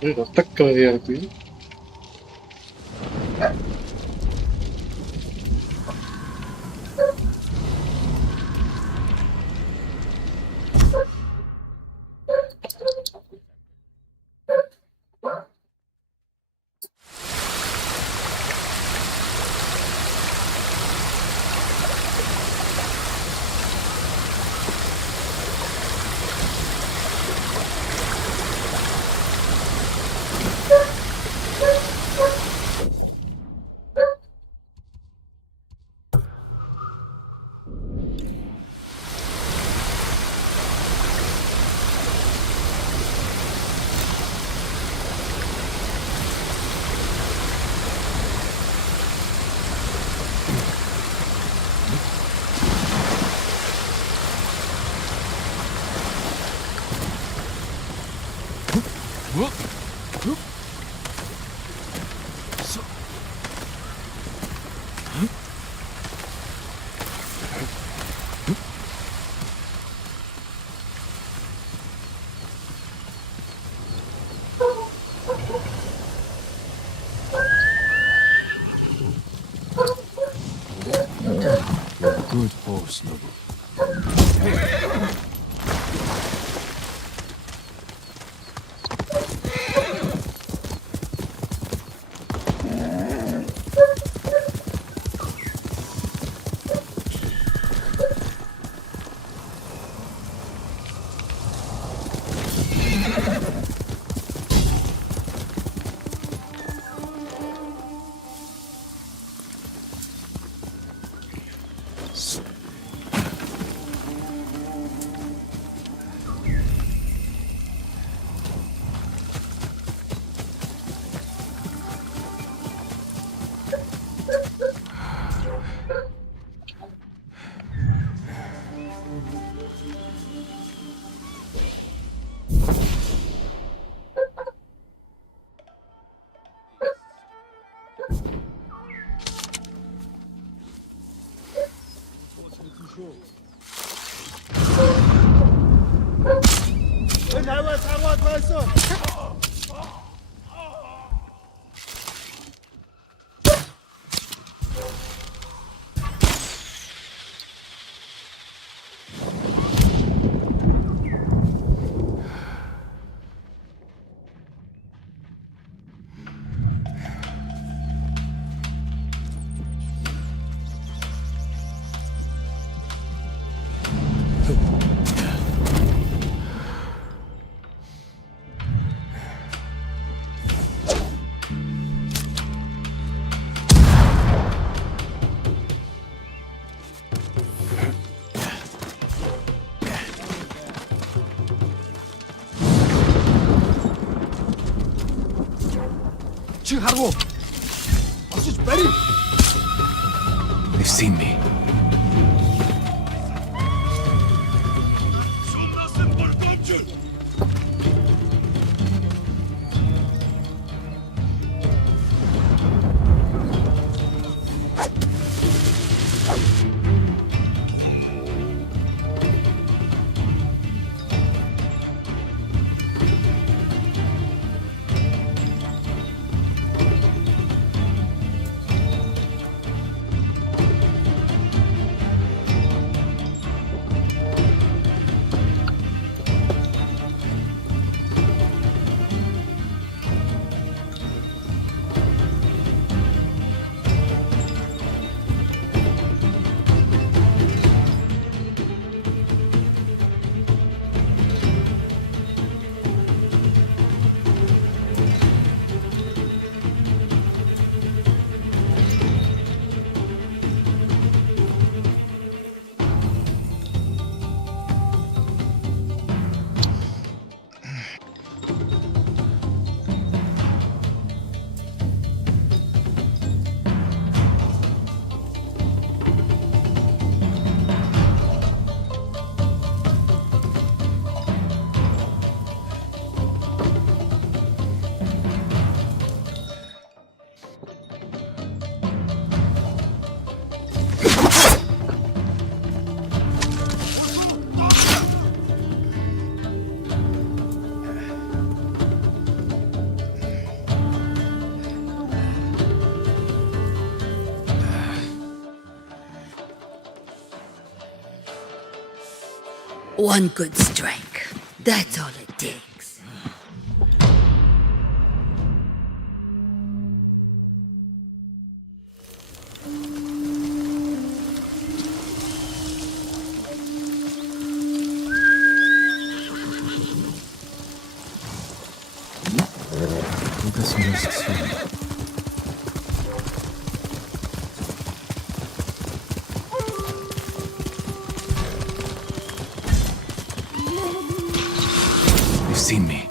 그래도 어떻게 해야 되지? Good horse, Nobu. They've seen me. One good strike. That's all it takes. They've seen me.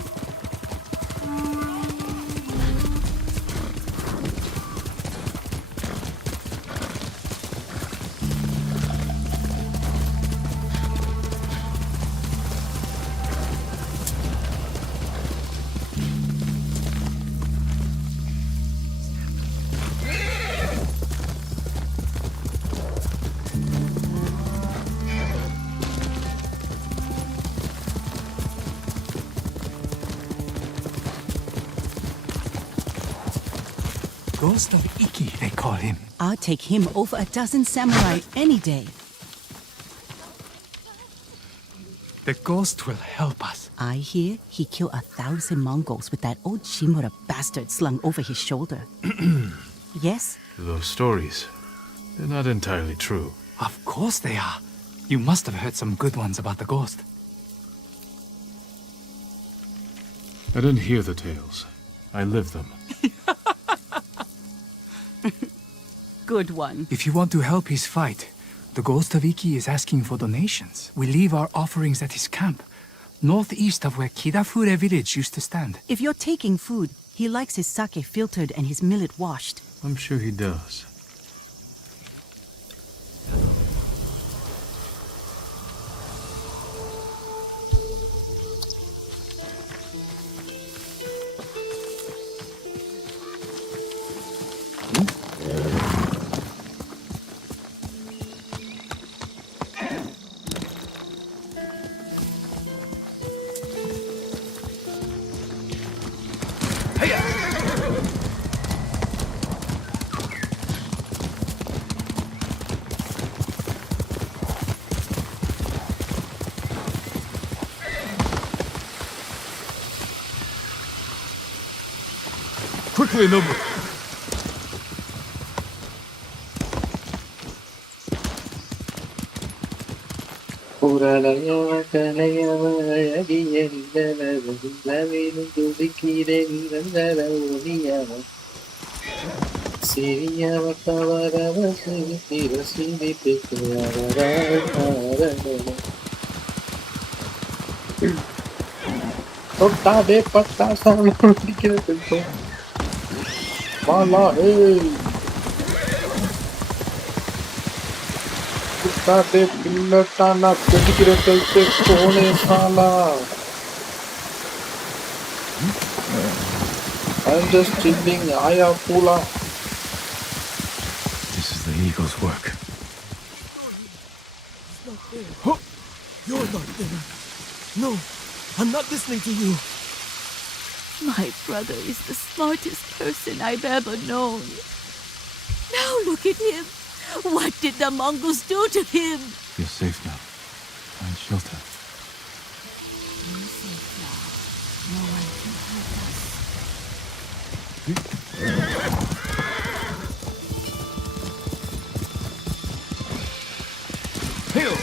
Ghost of Iki, they call him. I'll take him over a dozen samurai any day. The ghost will help us. I hear he killed 1,000 Mongols with that old Shimura bastard slung over his shoulder. Yes? Those stories, they're not entirely true. Of course they are. You must have heard some good ones about the ghost. I didn't hear the tales. I lived them. Good one. If you want to help his fight, the Ghost of Iki is asking for donations. We leave our offerings at his camp, northeast of where Kidafure village used to stand. If you're taking food, he likes his sake filtered and his millet washed. I'm sure he does. Quickly, Nobu! Bala, hey! Ustate pillatana pedikirate kone sala. I'm just chilling, Aya Pula. This is the Eagle's work. You're not there. No, I'm not listening to you. My brother is the smartest person I've ever known. Now look at him. What did the Mongols do to him? You're safe now. Find shelter. We're safe now. No one can hurt us. Hail!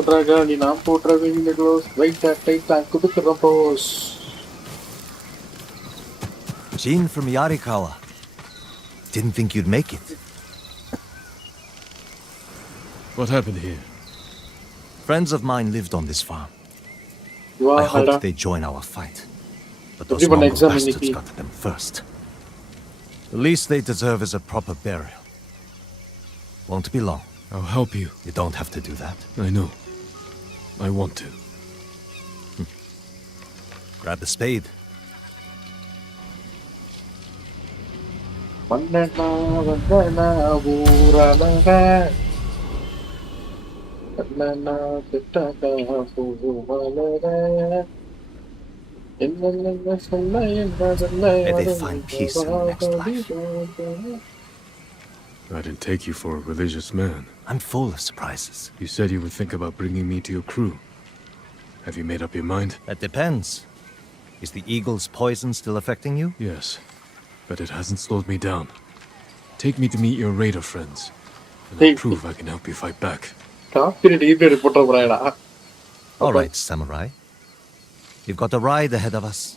Potraga, Ninam Potraga in the close, right that tight tank to the Krampos. Jin from Yarikawa. Didn't think you'd make it. What happened here? Friends of mine lived on this farm. You I are hoped Hada. they'd join our fight. But those Everyone Mongol examine bastards it. got to them first. The least they deserve is a proper burial. Won't be long. I'll help you. You don't have to do that. I know. I want to. Grab the spade. Vandana, Vandana, Buranaga. Vandana, Pitaka, Fumalaga. May they find peace in the next life. I didn't take you for a religious man. I'm full of surprises. You said you would think about bringing me to your crew. Have you made up your mind? That depends. Is the eagle's poison still affecting you? Yes, but it hasn't slowed me down. Take me to meet your raider friends, and I'll prove I can help you fight back. All right, samurai. You've got a ride ahead of us.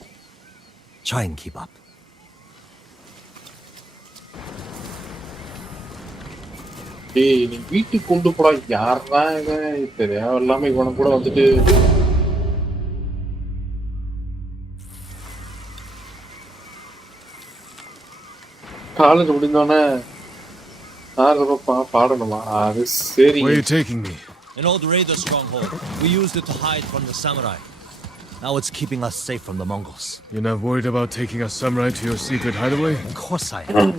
Try and keep up. ஏய் நீ வீட்டுக்கு கொண்டு போடா யாரா இவன் தேவையில்லாம இவனை கூட வந்துட்டு காலேஜ் முடிஞ்சோடனே பாடணுமா அது சரி Where are you taking me? An old raider stronghold. We used it to hide from the samurai. Now it's keeping us safe from the Mongols. You're not worried about taking a samurai to your secret hideaway? Of course I am.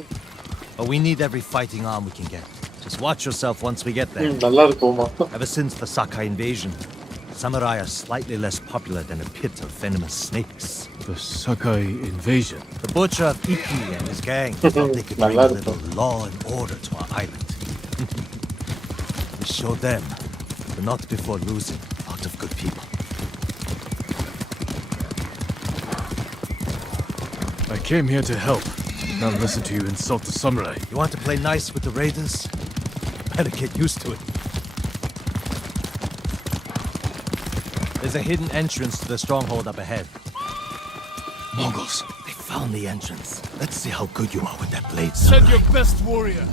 But we need every fighting arm we can get. Just watch yourself once we get there. நல்லா இருக்குமா Ever since the Sakai invasion, samurai are slightly less popular than a pit of venomous snakes. The Sakai invasion. The butcher of Iki and his gang thought they could bring a little law and order to our island. We showed them, but not before losing a lot of good people. I came here to help, not listen to you insult the samurai. You want to play nice with the raiders? Better get used to it. There's a hidden entrance to the stronghold up ahead. Mongols, they found the entrance. Let's see how good you are with that blade. Send your best warrior.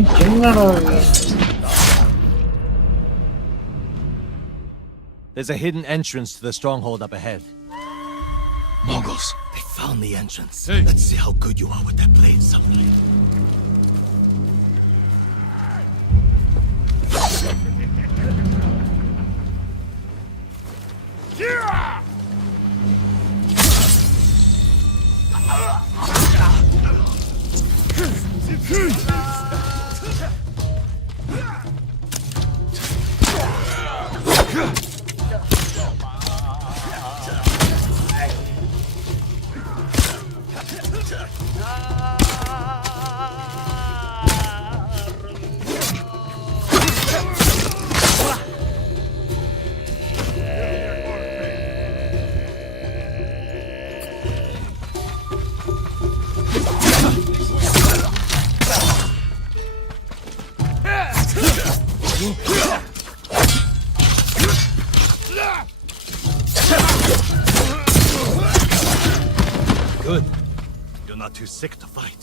என்னடா There's a hidden entrance to the stronghold up ahead. Mongols, they found the entrance. Hey. Let's see how good you are with that blade, samurai. Good. You're not too sick to fight.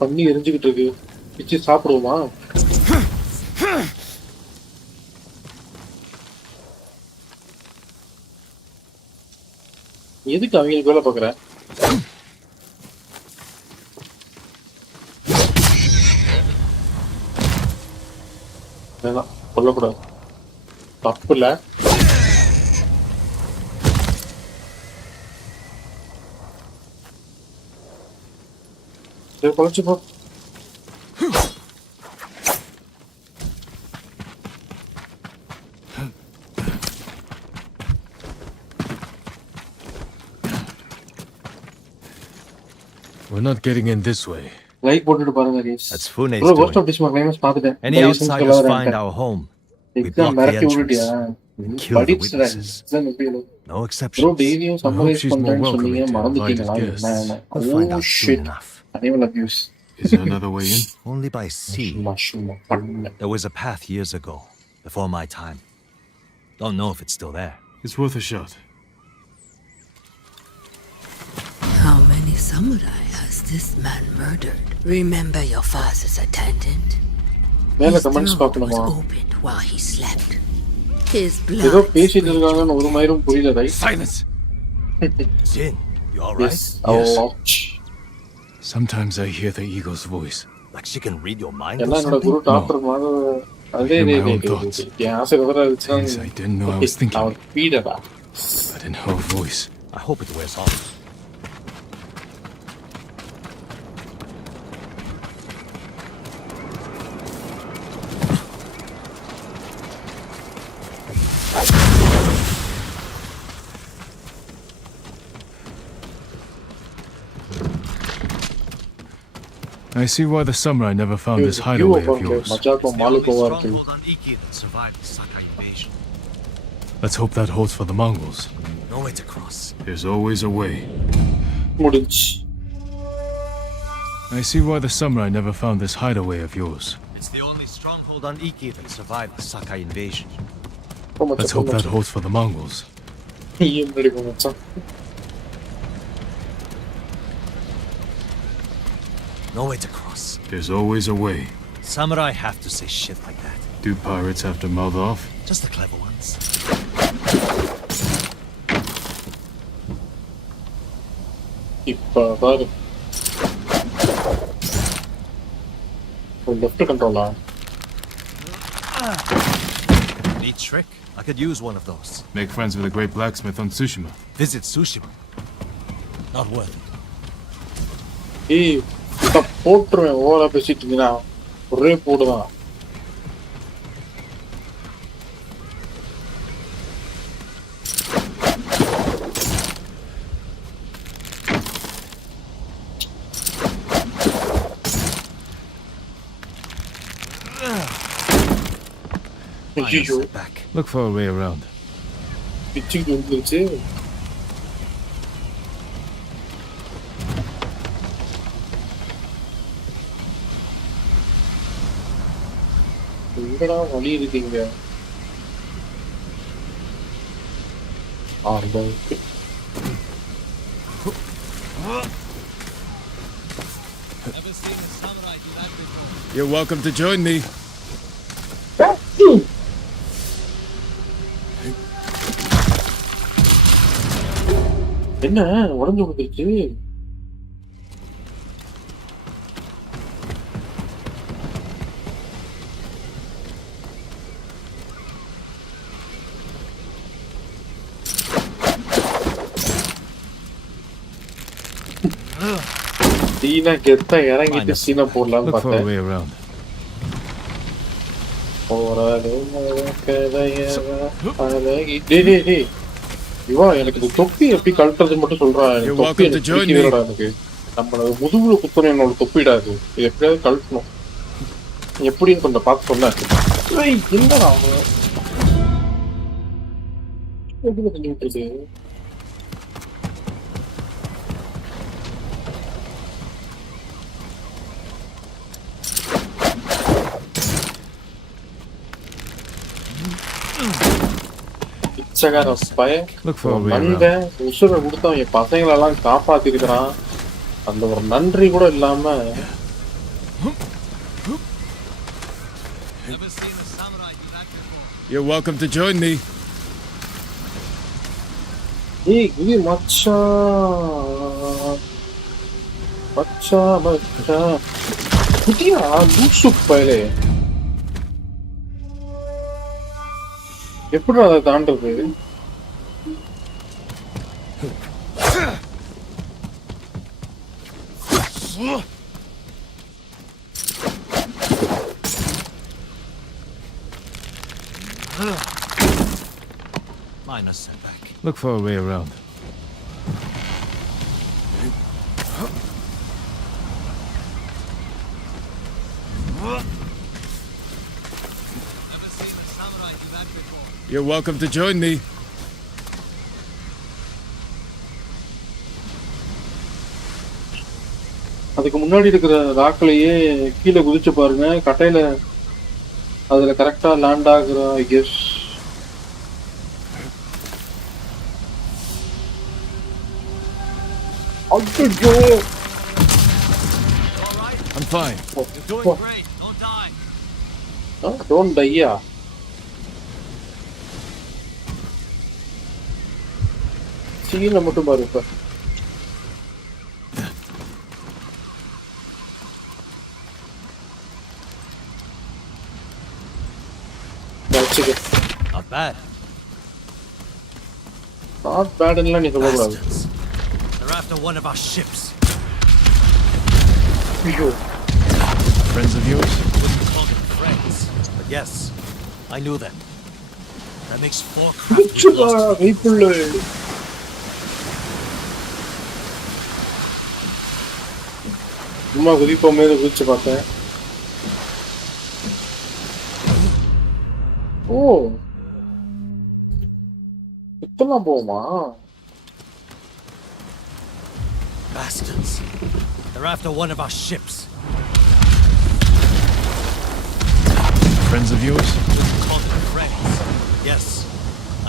பண்ணி எரிஞ்சுக்கிட்டு இருக்கு. பிச்சு சாப்பிடுவோமா? எதுக்கு அவங்களுக்கு வேலை பார்க்குற? வேணாம், கொல்லக்கூடாது. தப்பு இல்லை. குழச்சி போ. We're not getting in this way. Like போட்டுட்டு பாருங்க guys. That's Fune's bro, Ghost of doing. Tsushima famous பாத்துட்டேன். Any outsiders find our home, we exam block the மிரட்டி entrance. விட்டுட்டியா? Kill the படிச்சுடா. witnesses. எக்ஸாம் எப்படி எழுதும்? No bro exceptions. டெய்லியும் I hope summarise she's more பண்றேன்னு welcoming சொன்னீங்க, to மறந்துட்டீங்களா? invited guests. என்ன? I'll find out soon shit. enough. Animal abuse. Is there another way in? Only by sea. Mushroom பண்ண. There was a path years ago, before my time. Don't know if it's still there. It's worth a shot. How many samurai has this man murdered? Remember your father's attendant? மேல His comments throat was பார்க்கணுமா? opened while he slept. His ஏதோ blood பேசிட்டு இருக்காங்கன்னு ஒரு மயிரும் புரியல. Silence! Jin, you alright? Yes. Allah. Sometimes I hear the eagle's voice. Like she can read your mind or எல்லாம் என்னோட குரு something? டாக்டர் மாதிரி. அதே I hear இதே my own இதே thoughts. இதே. என் ஆசை வர Things I didn't know I was thinking. அவன் பீடடா. But in her voice. I hope it wears off. I see why the samurai never found this You hideaway of okay? yours. மச்சாக்கும் மாலுக்கு வா இருக்கு. Stronghold on Iki that survived the Sakai invasion. Let's hope that holds for the Mongols. No way to cross. There's always a way. முடிஞ்சு. I see why the samurai never found this hideaway of yours. It's the only stronghold on Iki that survived the Sakai invasion. Let's hope that holds for the Mongols. நீயே முன்னாடி போ மச்சான். No way to cross. There's always a way. Samurai have to say shit like that. Do pirates have to mouth off? Just the clever ones. இப்ப பாரு. Left கண்ட்ரோலா? Neat trick. I could use one of those. Make friends with a great blacksmith on Tsushima. Visit Tsushima. Not worth it. ஏய் இத போட்டுருவேன். ஓவரா பேசிட்டு இருக்கீனா ஒரே போடுதான். ஐயோ Sit back. Look for a way around. பிச்சுக்கிட்டு வந்துருச்சு. எங்கடா வழி இருக்கீங்க? இந்த You're welcome to join me. என்ன உடஞ்சு வந்துருச்சு? சீனா கெத்தா இறங்கிட்டு சீனா போடலாம்னு Look for a பார்த்தேன். way around. போராடும் கதையவா அழகி. டேய் டேய் டேய் இவன் எனக்கு இந்த தொப்பி எப்படி கழட்டுறது மட்டும் சொல்றான். You're தொப்பி welcome to எனக்கு join me. பிடிக்கவே எனக்கு. நம்ம முதுகுல குத்தணும் என்னோட தொப்பிடாது. இது எப்படியாவது கழட்டணும். எப்படின்னு கொஞ்சம் பார்த்து சொன்னேன். என்னடா அவன் எப்படி செஞ்சுட்டு இருக்கு? பிச்சைக்கார பையன் Look for a way around. நண்பன் உசுரை கொடுத்து அவன் பசங்களெல்லாம் காப்பாத்திருக்கிறான். அந்த ஒரு நன்றி கூட இல்லாம You're welcome to join me. ஏய் இது மச்சான் மச்சான் குட்டியா லூசு பயலே எப்படி அதை தாண்டது? Minor setback. Look for a way around. You're welcome to join me. அதுக்கு முன்னாடி இருக்கிற ராக்கிலேயே கீழே குதிச்சு பாருங்க. கட்டையில அதுல கரெக்டா லேண்ட் ஆகுற ஐ கெஸ். ஐயோ I'm fine. You're doing great. Don't die. Don't dia. சீல மட்டும் பாரு இப்ப. Not bad. நாட் பேட்லாம் நீ சொல்லக்கூடாது. Bastards. They're after one of our ships. ஐயோ Friends of yours? Wouldn't call them friends, but yes, I knew them. That makes 4 craft we've குதிச்சுடா lost. வெயிப்புள்ள. சும்மா குதிப்போமே குதிச்சு பார்த்தேன். ஓ இப்பெல்லாம் போகுமா? Bastards. They're after one of our ships. Friends of yours? Wouldn't call them friends. Yes,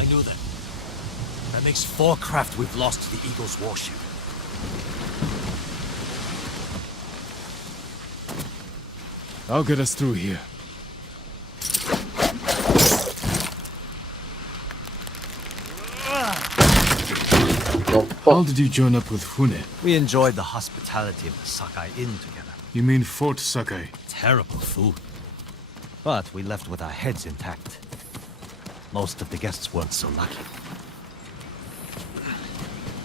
I knew them. That makes 4 craft we've lost to the Eagle's warship. I'll get us through here. How did you join up with Fune? We enjoyed the hospitality of the Sakai Inn together. You mean Fort Sakai? Terrible food. But we left with our heads intact. Most of the guests weren't so lucky.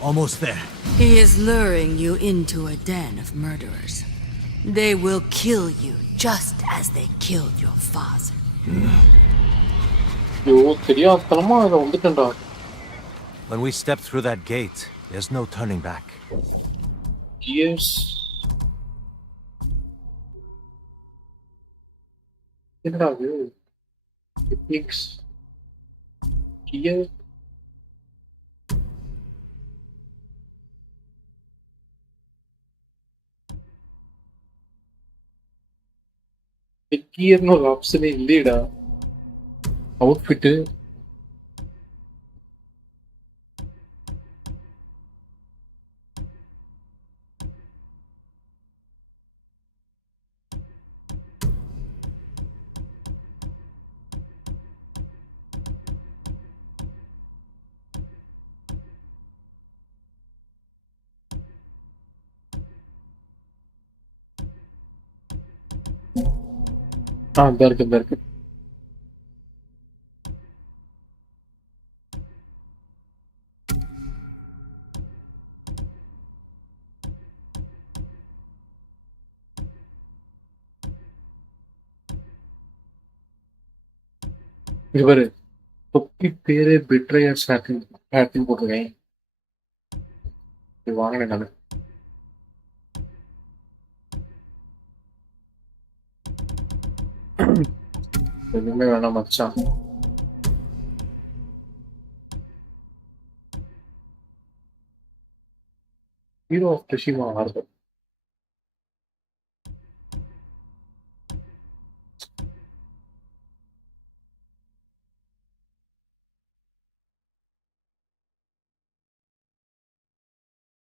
Almost there. He is luring you into a den of murderers. They will kill you just as they killed your father. ஐயோ தெரியாதனமா இதை வந்துட்டேன்டா. When we step through that gate, there's no turning back. Yes. என்னடா இது? Techniques. Gear. கியர்னு ஒரு ஆப்ஷனே இல்லையடா. Outfit இந்த இருக்கு. இது பாரு தொப்பி பேரே பிட்ரையர்ஸ் ஹேட்டில் போட்டிருக்கேன். இது வாங்கினேன் நான். எதுவுமே வேணாம் மச்சான். ஹீரோ ஆஃப் Tsushima ஆடுது.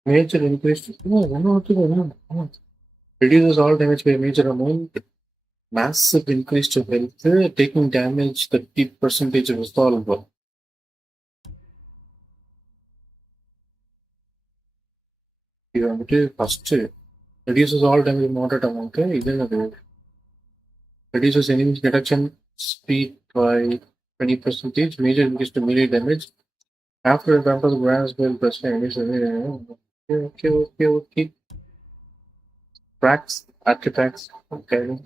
Major increase. No, reduces all damage by a major amount. Massive increase to health. Taking damage 30% resolve. இது வந்துட்டு first reduces all damage moderate amount. இது என்னது? Reduces enemy detection speed by 20%. Major increase to melee damage. After the battle, the grand spell plus enemies. Okay. Tracks, artifacts. Okay.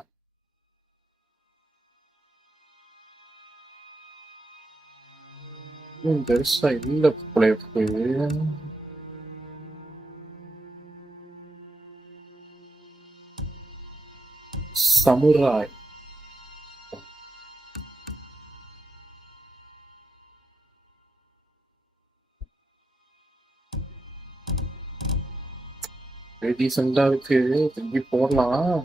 There's a lot of play for you. Samurai. டீசெண்டா இருக்கு, திரும்பி போடலாம்.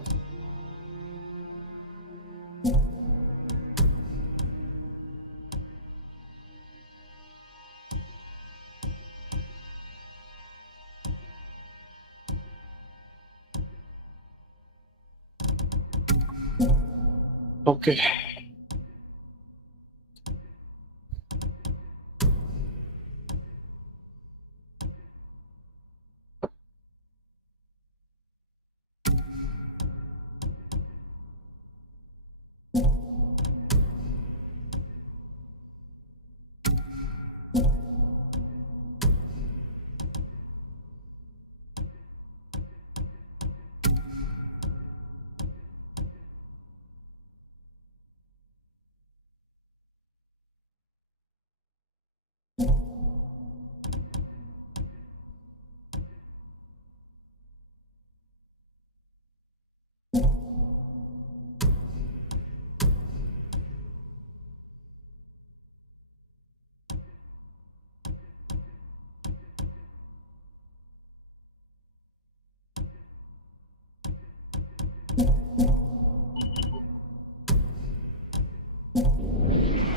Okay,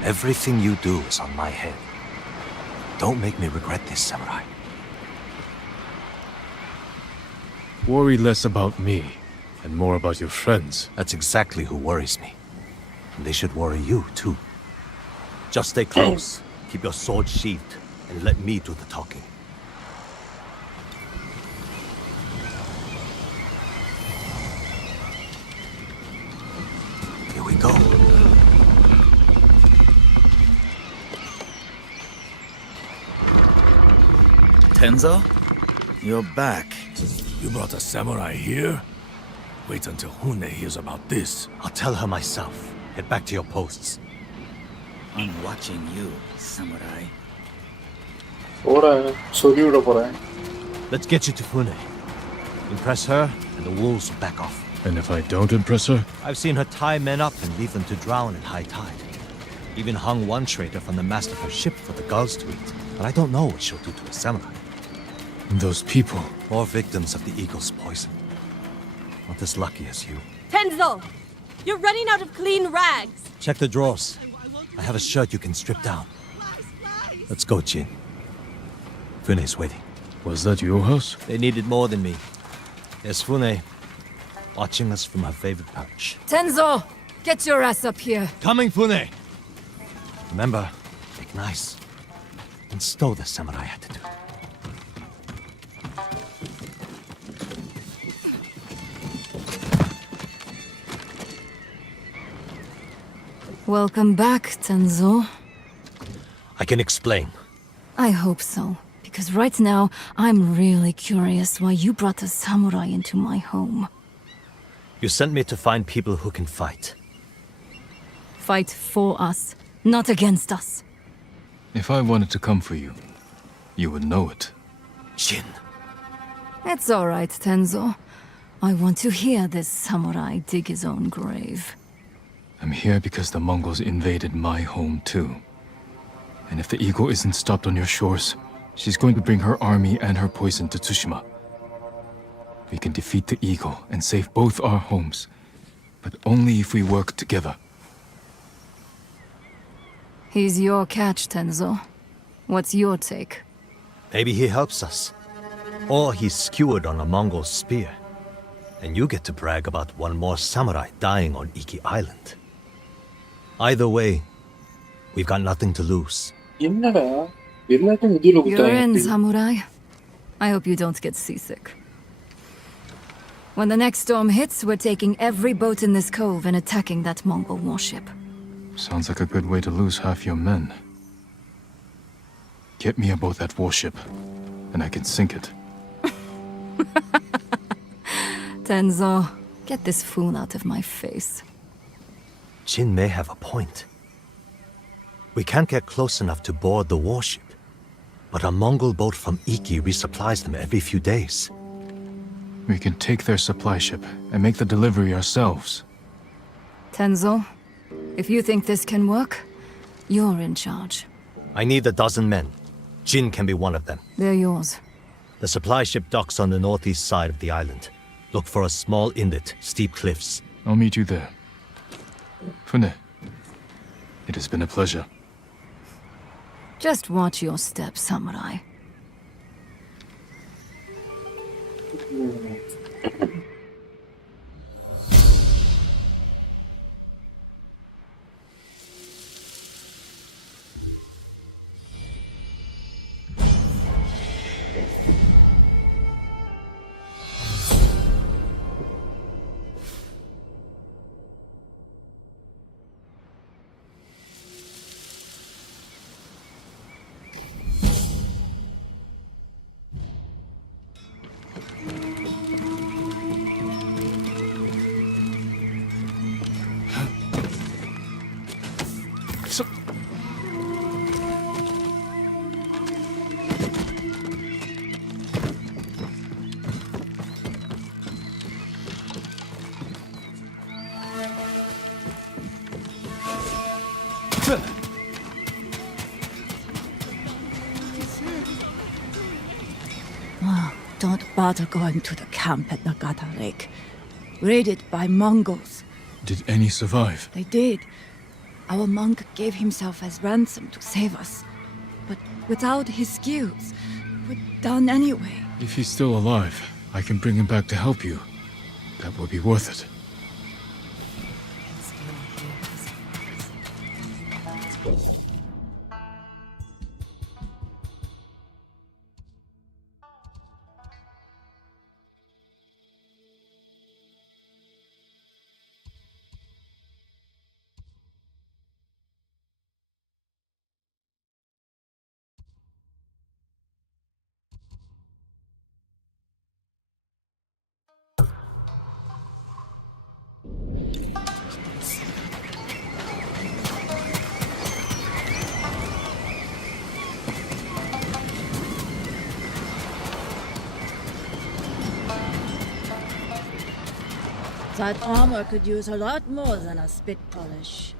Everything you do is on my head. Don't make me regret this, Samurai. Worry less about me and more about your friends. That's exactly who worries me. And they should worry you, too. Just stay close, keep your sword sheathed, and let me do the talking. Here we go. Tenzo? You're back. You brought a samurai here? Wait until Hune hears about this. I'll tell her myself. Get back to your posts. I'm watching you, samurai. சொல்லிவிட போறேன். Let's get you to Fune. Impress her, and the wolves will back off. And if I don't impress her? I've seen her tie men up and leave them to drown in high tide. Even hung one traitor from the mast of her ship for the gulls to eat. But I don't know what she'll do to a samurai. Those people. More victims of the eagle's poison. Not as lucky as you. Tenzo! You're running out of clean rags! Check the drawers. I have a shirt you can strip down. Let's go, Jin. Fune's waiting. Was that your house? They needed more than me. There's Fune, watching us from her favorite perch. Tenzo! Get your ass up here! Coming, Fune! Remember, make nice. And stow the samurai had to do. Welcome back, Tenzo. I can explain. I hope so. Because right now, I'm really curious why you brought a samurai into my home. You sent me to find people who can fight. Fight for us, not against us. If I wanted to come for you, you would know it. Jin. It's all right, Tenzo. I want to hear this samurai dig his own grave. I'm here because the Mongols invaded my home too. And if the eagle isn't stopped on your shores, she's going to bring her army and her poison to Tsushima. We can defeat the eagle and save both our homes, but only if we work together. He's your catch, Tenzo. What's your take? Maybe he helps us. Or he's skewered on a Mongol spear. And you get to brag about one more samurai dying on Iki Island. Either way, we've got nothing to lose. என்னடா எல்லாத்தையும் முதுகுல You're குத்துறாங்க in, அப்படி. samurai. I hope you don't get seasick. When the next storm hits, we're taking every boat in this cove and attacking that Mongol warship. Sounds like a good way to lose half your men. Get me aboard that warship, and I can sink it. Tenzo, get this fool out of my face. Jin may have a point. We can't get close enough to board the warship. But a Mongol boat from Iki resupplies them every few days. We can take their supply ship and make the delivery ourselves. Tenzo, if you think this can work, you're in charge. I need 12 men. Jin can be one of them. They're yours. The supply ship docks on the northeast side of the island. Look for a small inlet, steep cliffs. I'll meet you there. Fune, it has been a pleasure. Just watch your step, samurai. Don't bother going to the camp at Nagata Lake. Raided by Mongols. Did any survive? They did. Our monk gave himself as ransom to save us. But without his skills, we're done anyway. If he's still alive, I can bring him back to help you. That will be worth it. That armor could use a lot more than a spit polish.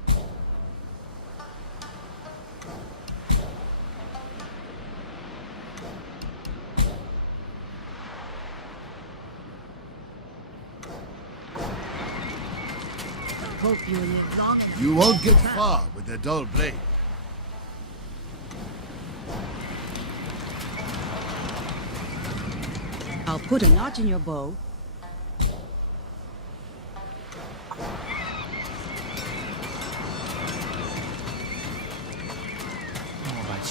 Hope you live long. You won't get far with a dull blade. I'll put a notch in your bow.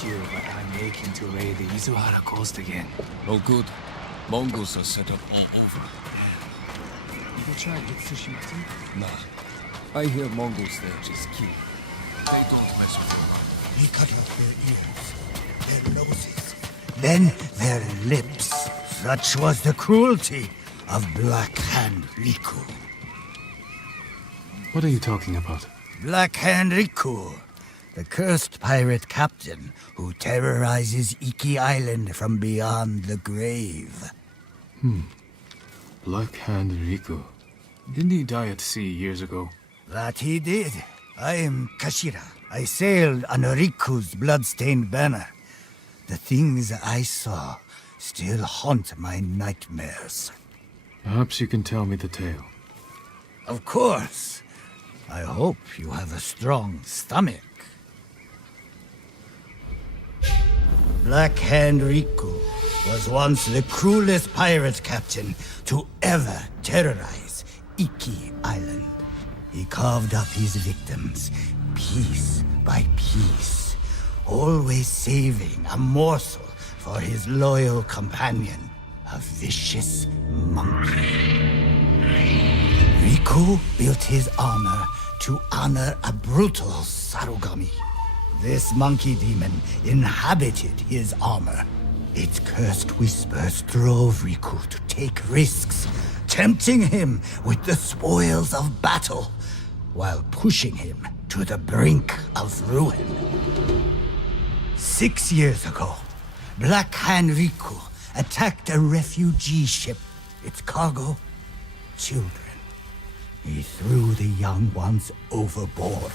You, but I'm aching to raid the Izuhara coast again. No good. Mongols are set up all over. You tried with Tsushima too? Nah. I hear Mongols there just kill. They don't mess with them. He cut off their ears, their noses, then their lips. Such was the cruelty of Black Hand Riku. What are you talking about? Black Hand Riku, The cursed pirate captain who terrorizes Iki Island from beyond the grave. Black Hand Riku. Didn't he die at sea years ago? That he did. I am Kashira. I sailed on Riku's blood-stained banner. The things I saw still haunt my nightmares. Perhaps you can tell me the tale. Of course. I hope you have a strong stomach. Black Hand Riku was once the cruelest pirate captain to ever terrorize Iki Island. He carved up his victims piece by piece, always saving a morsel for his loyal companion, a vicious monkey. Riku built his armor to honor a brutal Sarugami. This monkey demon inhabited his armor. Its cursed whispers drove Riku to take risks, tempting him with the spoils of battle, while pushing him to the brink of ruin. 6 years ago, Black Hand Riku attacked a refugee ship. Its cargo, children. He threw the young ones overboard.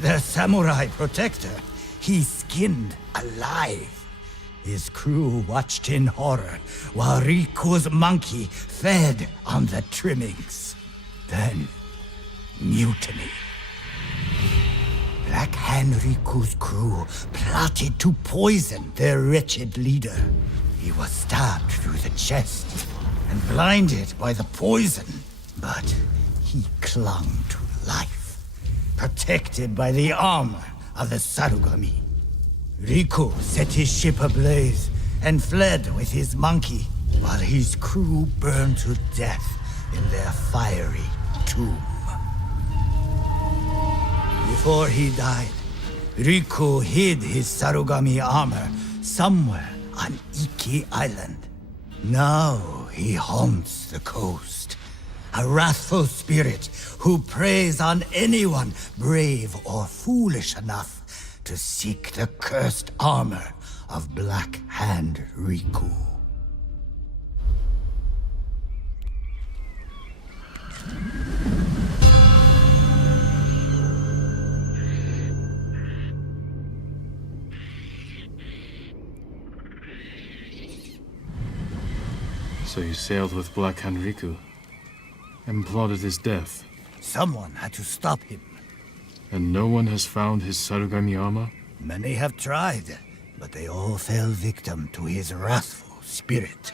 Their samurai protector, he skinned alive. His crew watched in horror while Riku's monkey fed on the trimmings. Then, mutiny. Black Hand Riku's crew plotted to poison their wretched leader. He was stabbed through the chest and blinded by the poison, but he clung to life, protected by the armor of the Sarugami. Riku set his ship ablaze and fled with his monkey, while his crew burned to death in their fiery tomb. Before he died, Riku hid his Sarugami armor somewhere on Iki Island. Now he haunts the coast, a wrathful spirit who preys on anyone brave or foolish enough to seek the cursed armor of Black Hand Riku. So you sailed with Black Hand Riku and plotted his death. Someone had to stop him. And no one has found his Sarugami armor? Many have tried, but they all fell victim to his wrathful spirit.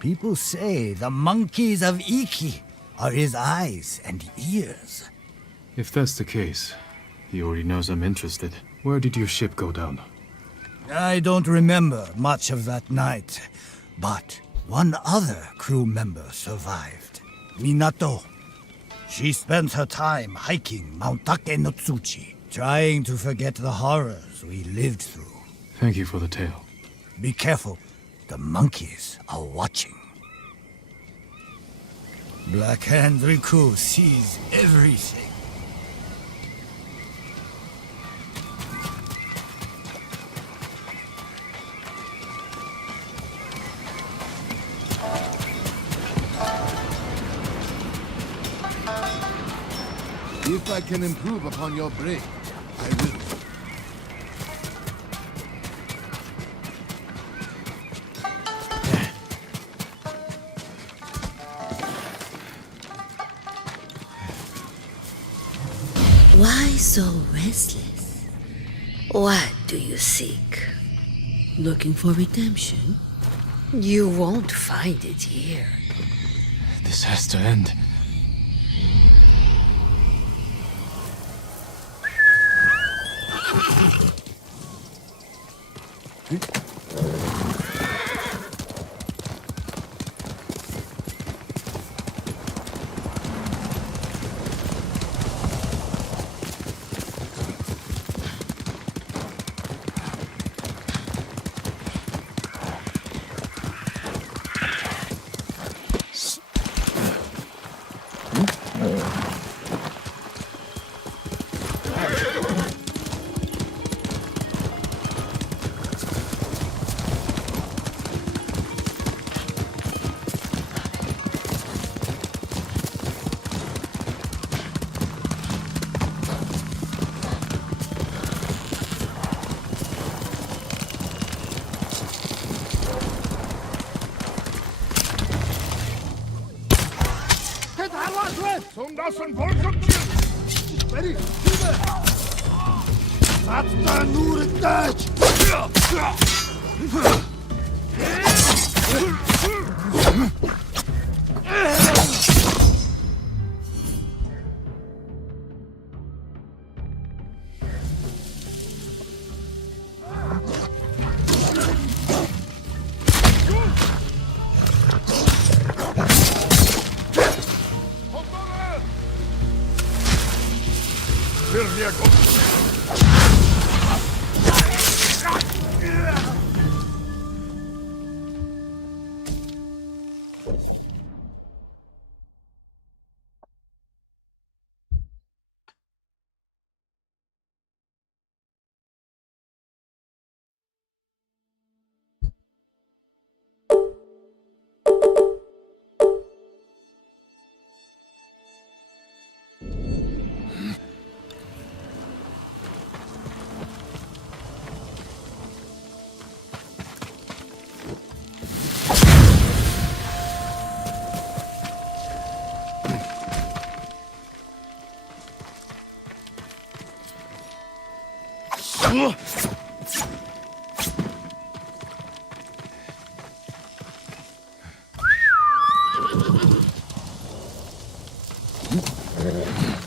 People say the monkeys of Iki are his eyes and ears. If that's the case, he already knows I'm interested. Where did your ship go down? I don't remember much of that night, but one other crew member survived. Minato. She spent her time hiking Mount Take no Tsuchi, trying to forget the horrors we lived through. Thank you for the tale. Be careful. The monkeys are watching. Black Hand Riku sees everything. If I can improve upon your brain, I will. Why so restless? What do you seek? Looking for redemption? You won't find it here. This has to end. doesn't work. Ready? That's the new touch.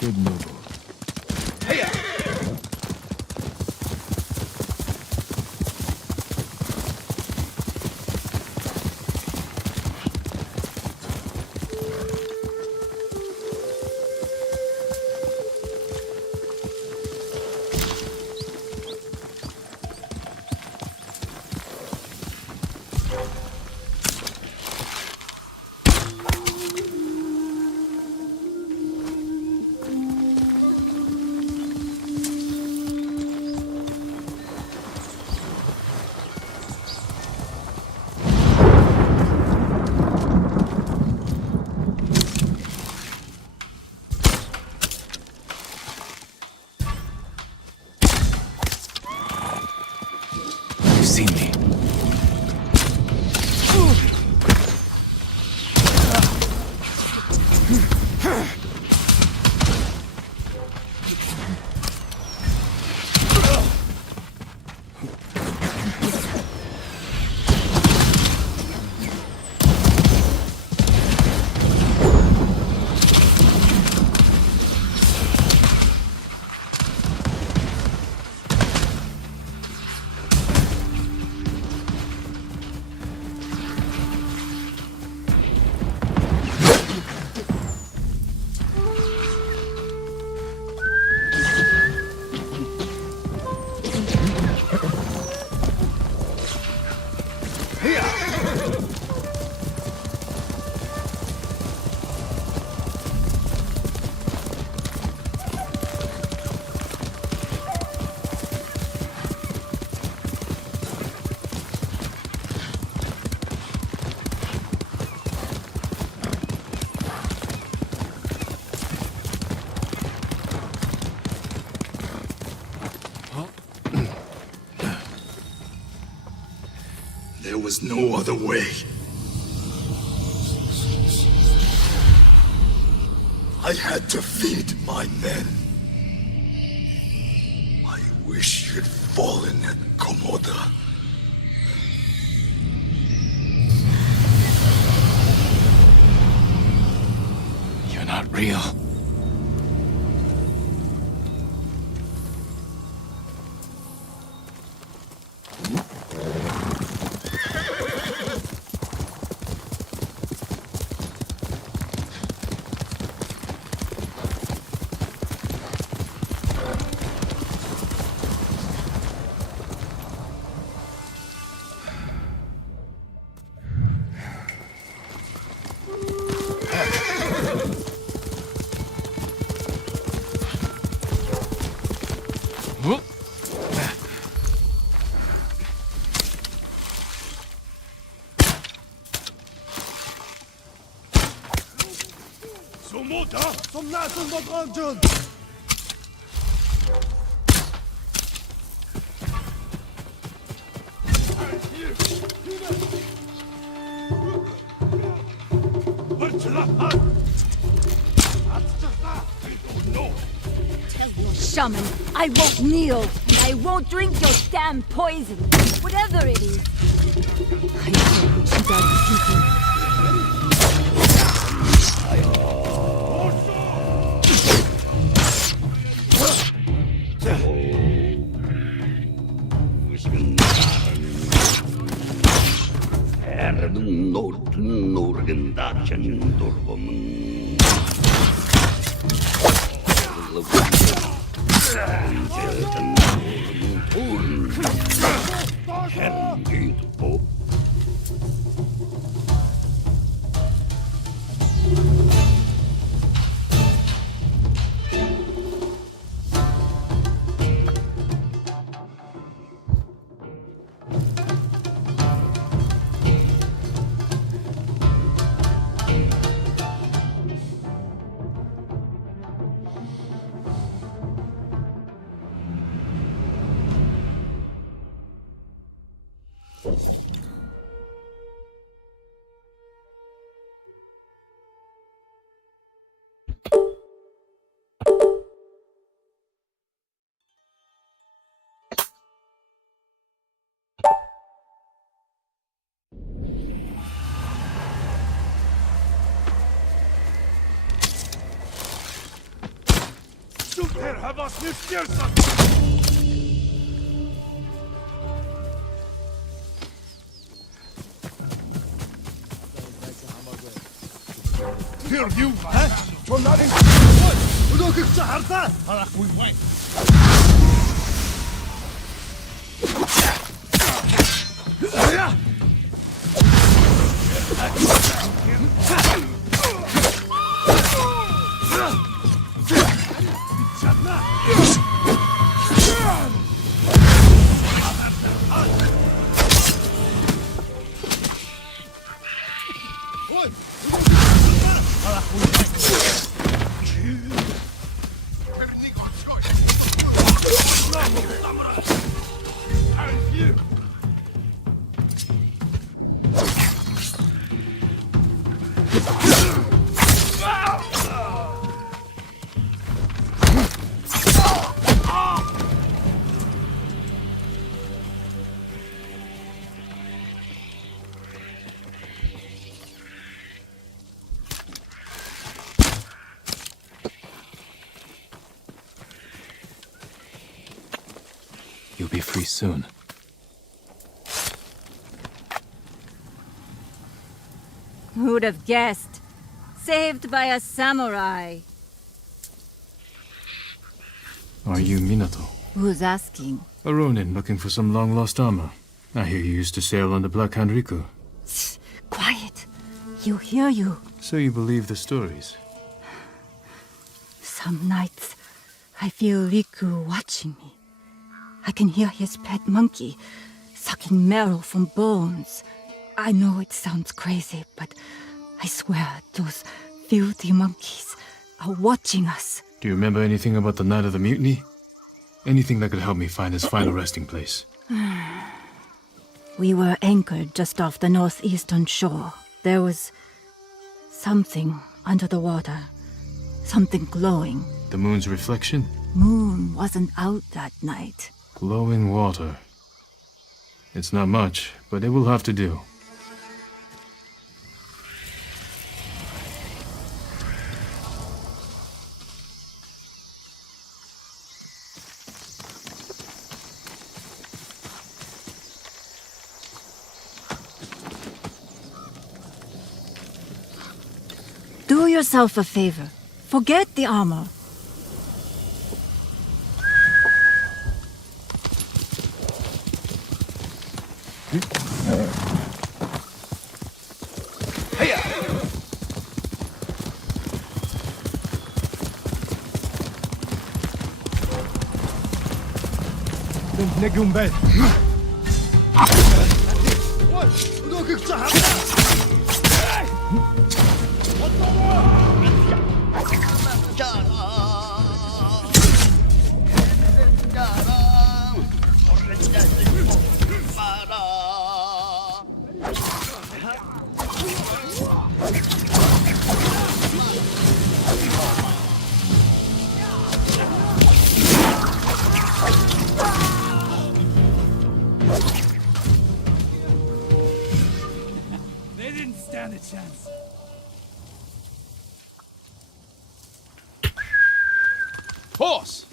Good move. You've seen me. There was no other way. I had to feed my men. I wish you'd fallen at Komoda. You're not real. shaman. I won't kneel, and I won't drink your damn poison, whatever it is. I know what you got to do. Here, you! Huh? You'll be free soon. Who'd have guessed? Saved by a samurai. Are you Minato? Who's asking? A ronin looking for some long-lost armor. I hear you used to sail on the Black Hand Riku. Quiet. He'll hear you. So you believe the stories? Some nights, I feel Riku watching me. I can hear his pet monkey sucking marrow from bones. I know it sounds crazy, but I swear those filthy monkeys are watching us. Do you remember anything about the night of the mutiny? Anything that could help me find his final resting place? We were anchored just off the northeastern shore. There was something under the water. Something glowing. The moon's reflection? Moon wasn't out that night. Glowing water. It's not much, but it will have to do. Do yourself a favor. Forget the armor. a chance. Horse!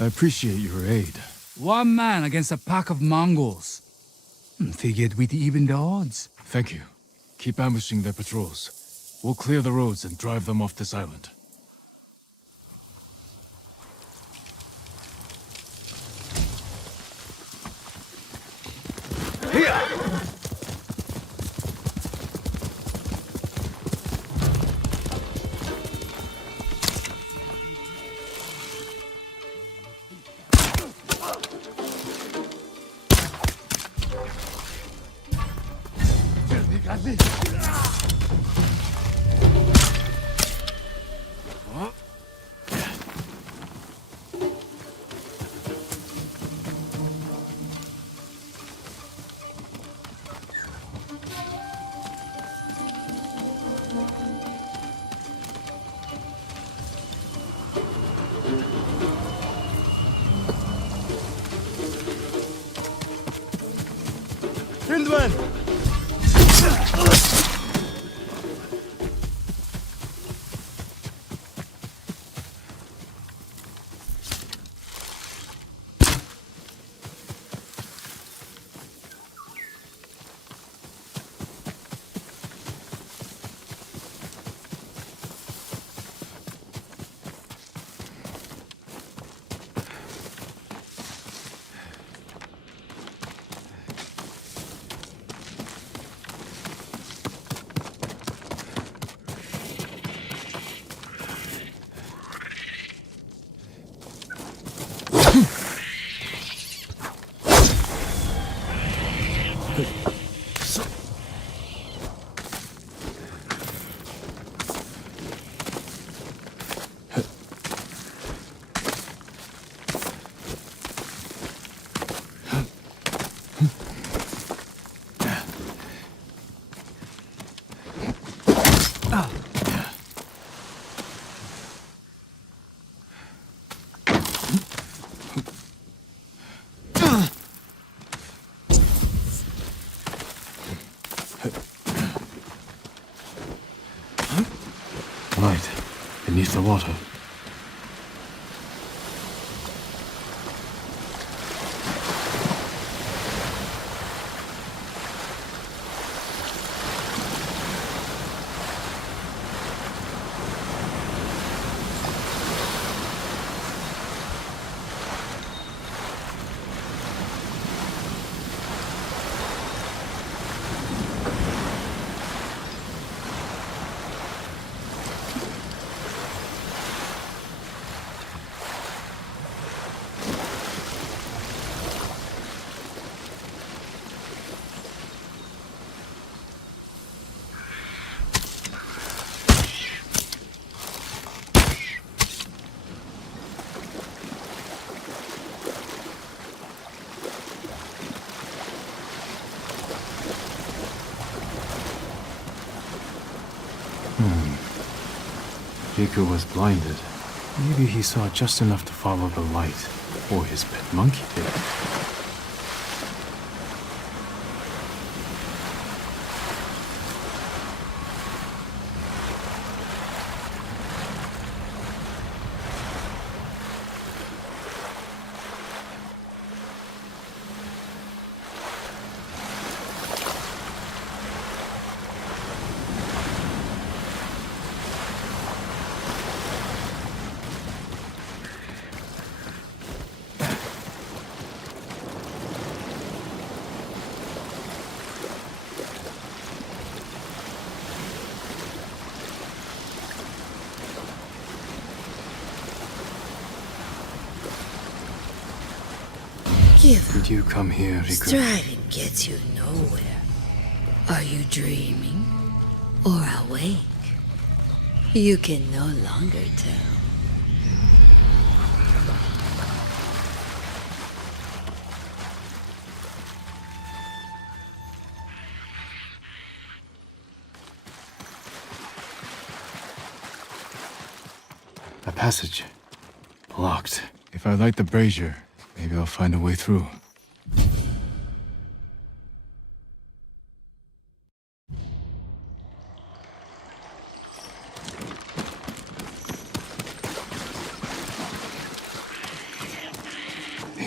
I appreciate your aid. One man against a pack of Mongols. Figured we'd even the odds. Thank you. Keep ambushing their patrols. We'll clear the roads and drive them off this island. Hindman! Light beneath the water. Riku was blinded. Maybe he saw just enough to follow the light, or his pet monkey did. Did you come here, Riku? Striving gets you nowhere. Are you dreaming or awake? You can no longer tell. A passage. Blocked. If I light the brazier, maybe I'll find a way through.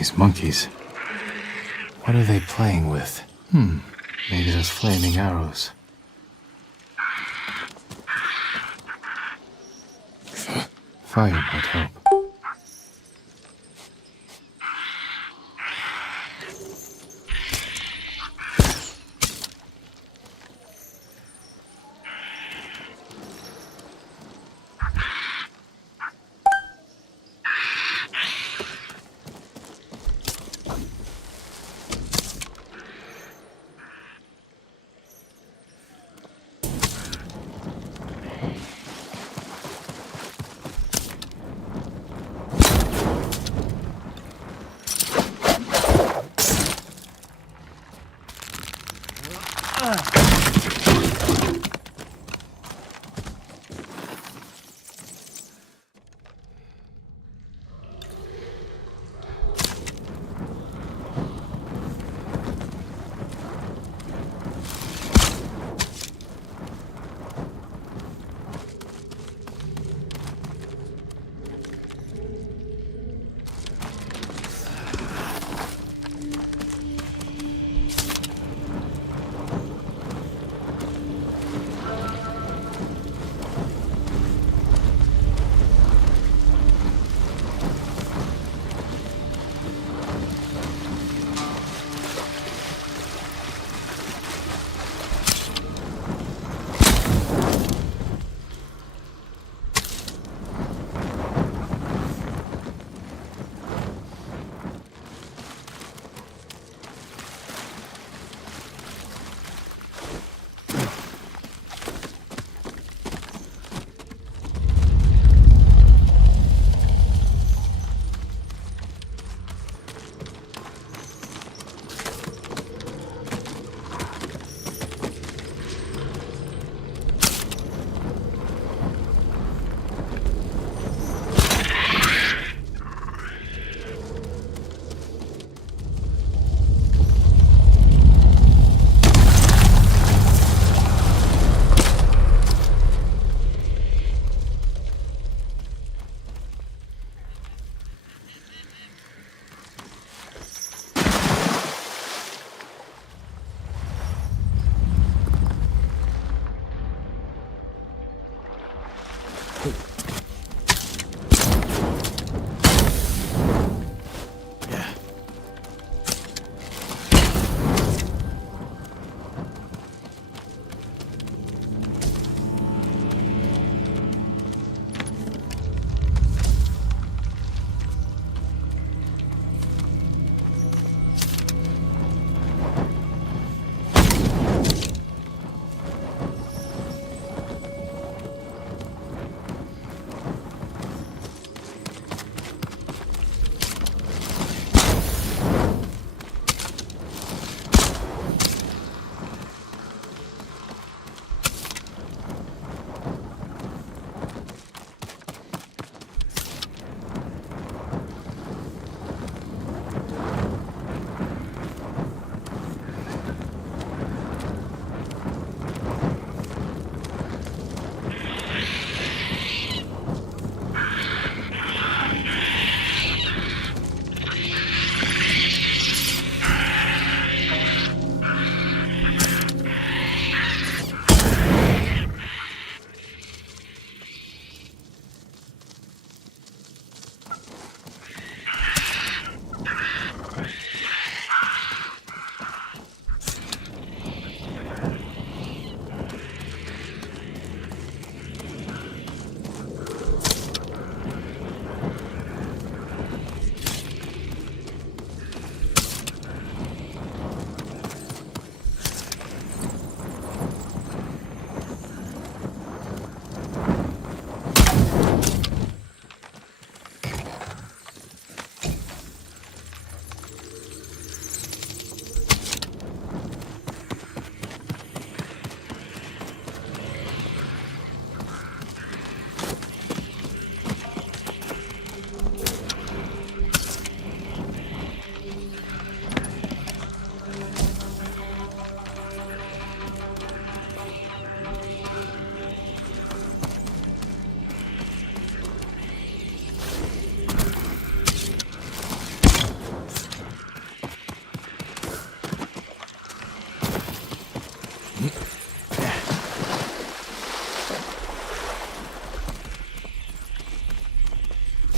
These monkeys. What are they playing with? Maybe those flaming arrows. Fire might help.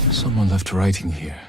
Someone left writing here.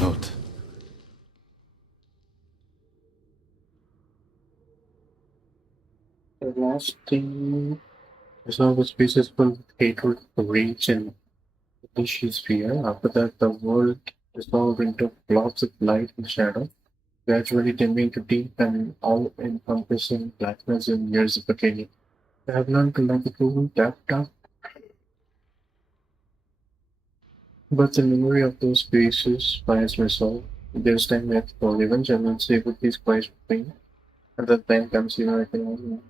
Note. The last thing I saw was pieces full of hatred, rage, and malicious fear. After that, the world dissolved into blobs of light and shadow, gradually dimming to deep and all-encompassing blackness and years of decay. I have learned to love the cool, that dark, but the memory of those spaces finds my soul. There's time left for revenge, and will save with these quiet pain. And that time comes, I can.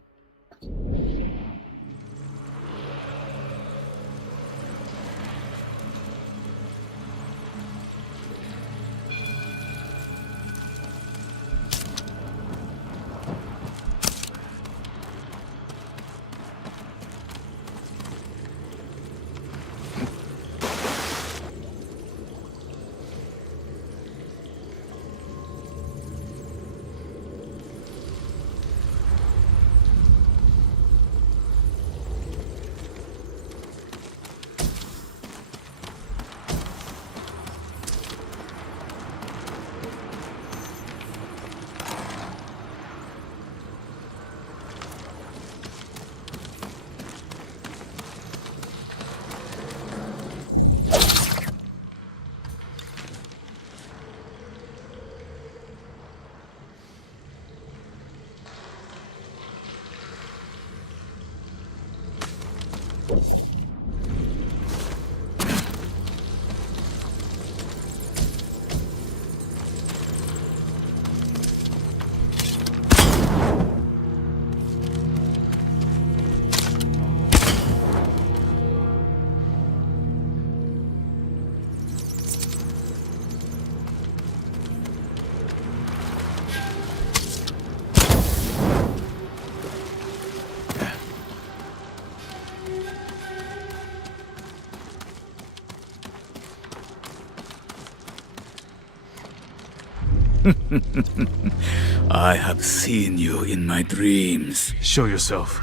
I have seen you in my dreams. Show yourself.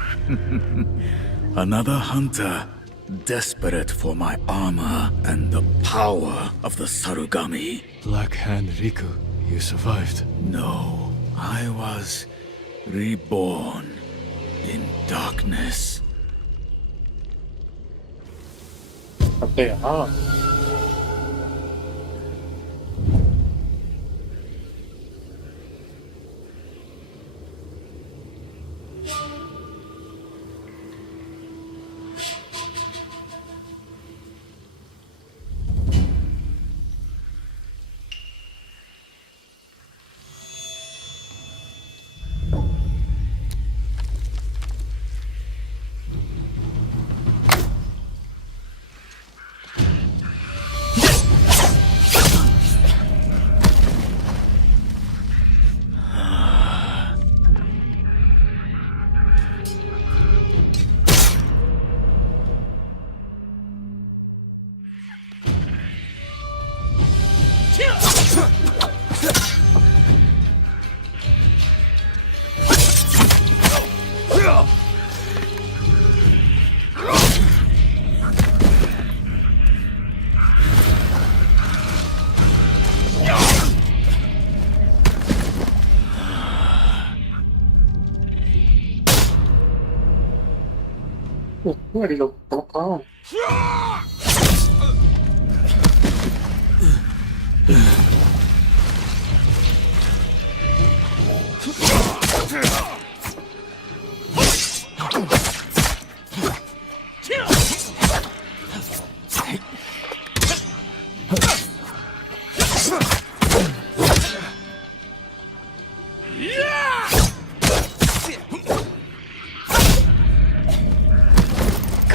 Another hunter, desperate for my armor and the power of the Sarugami. Black Hand Riku, you survived. No, I was reborn in darkness. Okay, ありがとうか。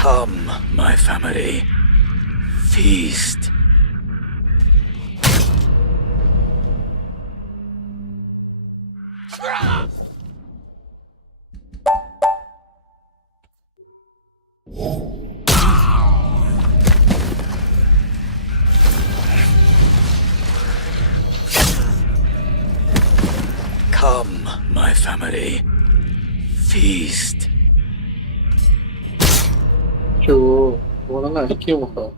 Come, my family. Feast. Come, my family. Feast. 終わらない。引き読むか。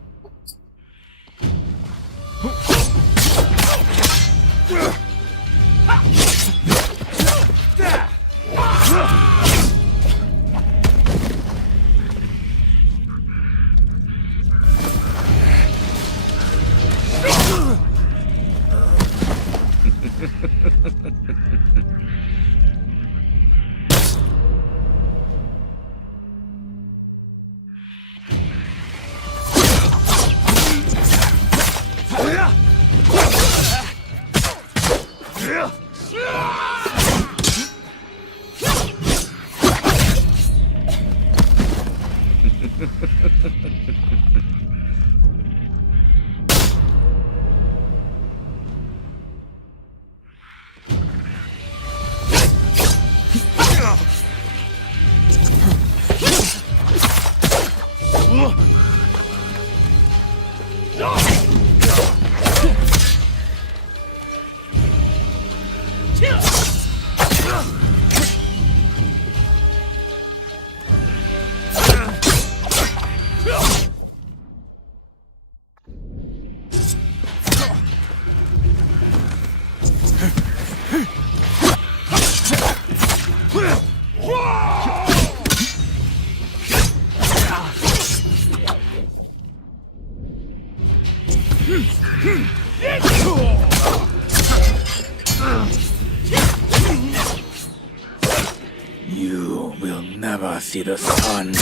You will never see the sun.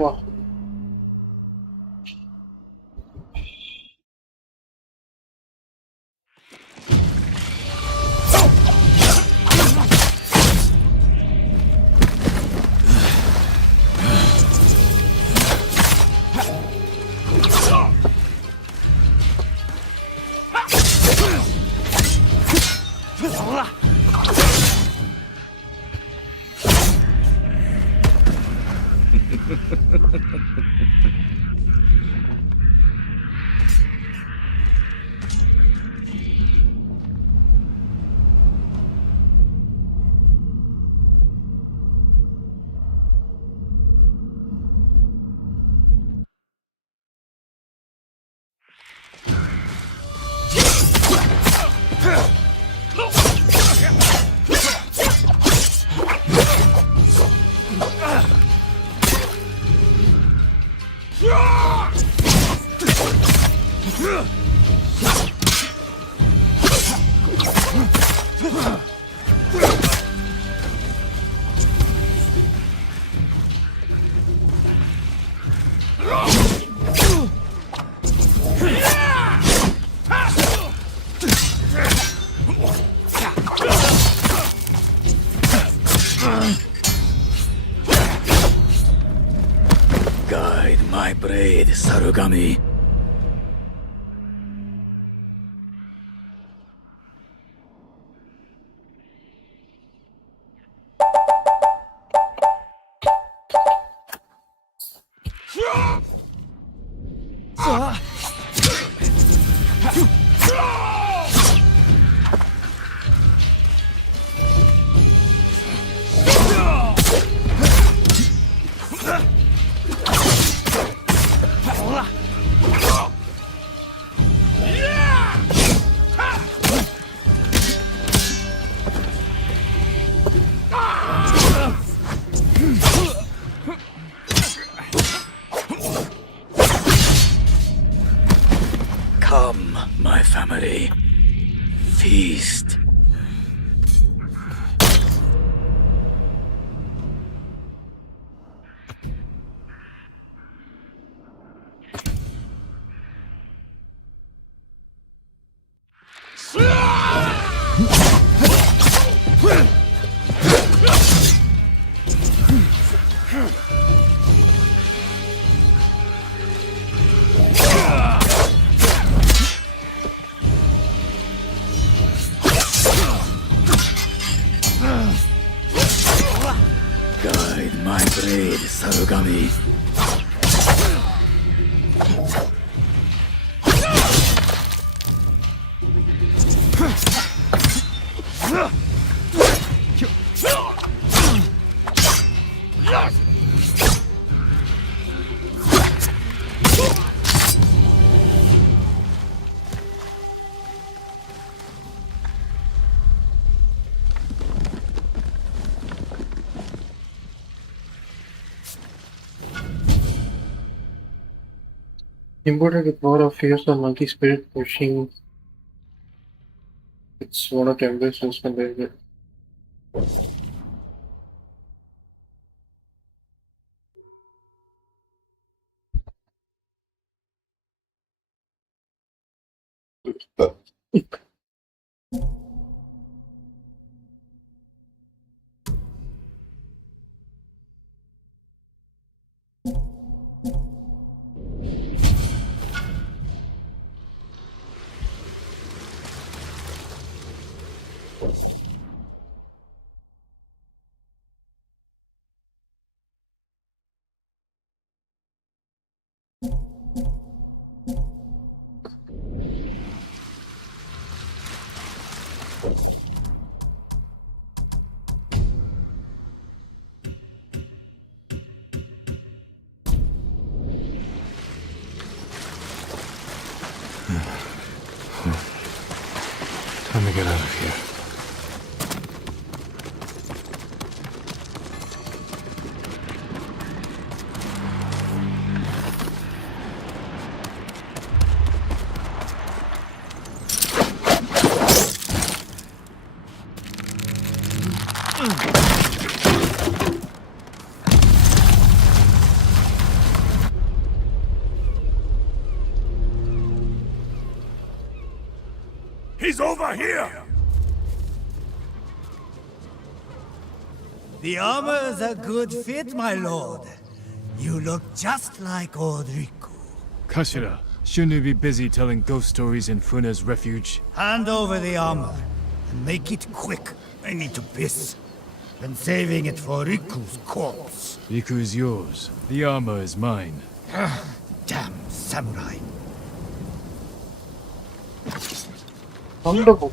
Apa? Guide my blade, Sarugami. Come, my family. Feast. Guide my blade, Sarugami. Embodied with power of fierce the monkey spirit pushing its one of embraces from the Time to get out of here. He's over here! The armor's a good fit, my lord. You look just like old Riku. Kashira, shouldn't you be busy telling ghost stories in Funa's refuge? Hand over the armor, and make it quick. I need to piss. Been saving it for Riku's corpse. Riku is yours. The armor is mine. Damn samurai. Wonderful.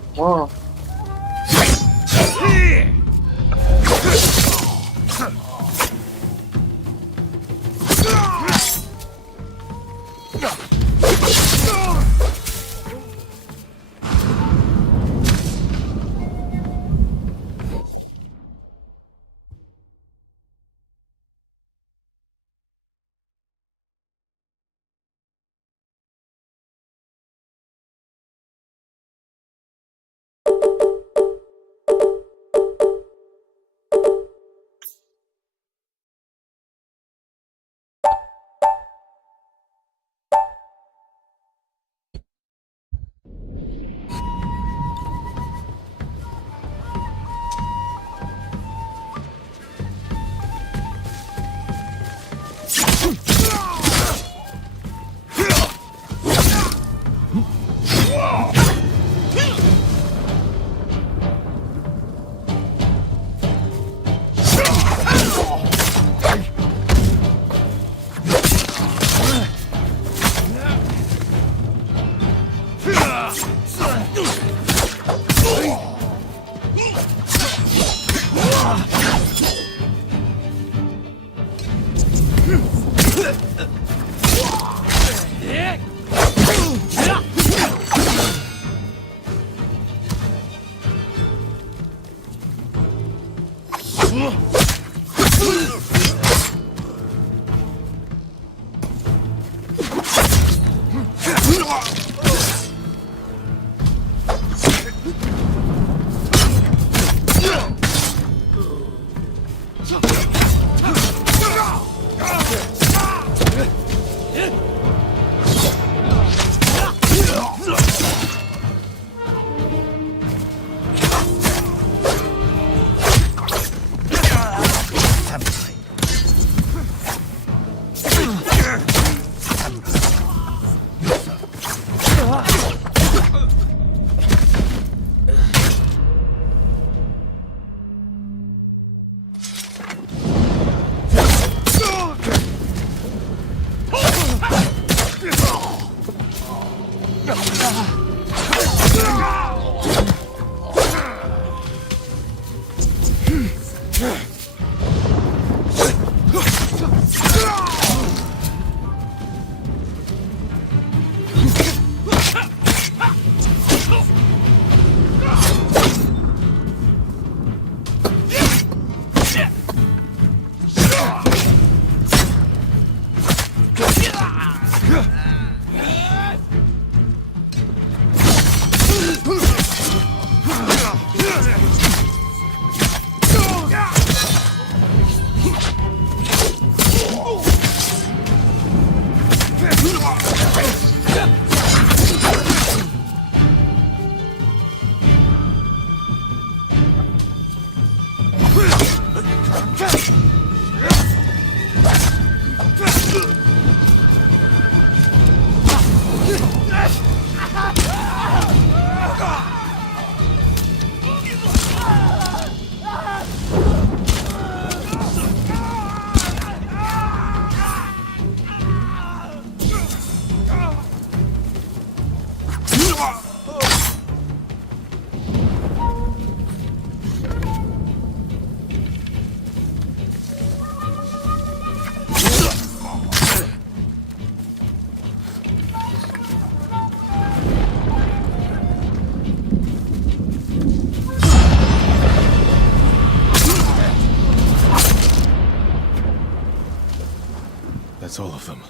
That's all of them.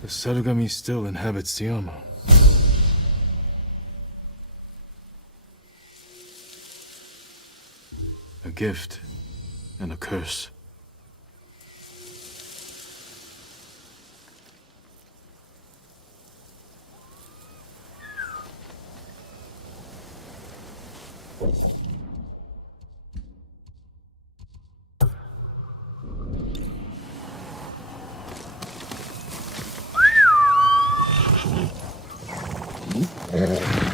The Sarugami still inhabits Tiamo. A gift and a curse.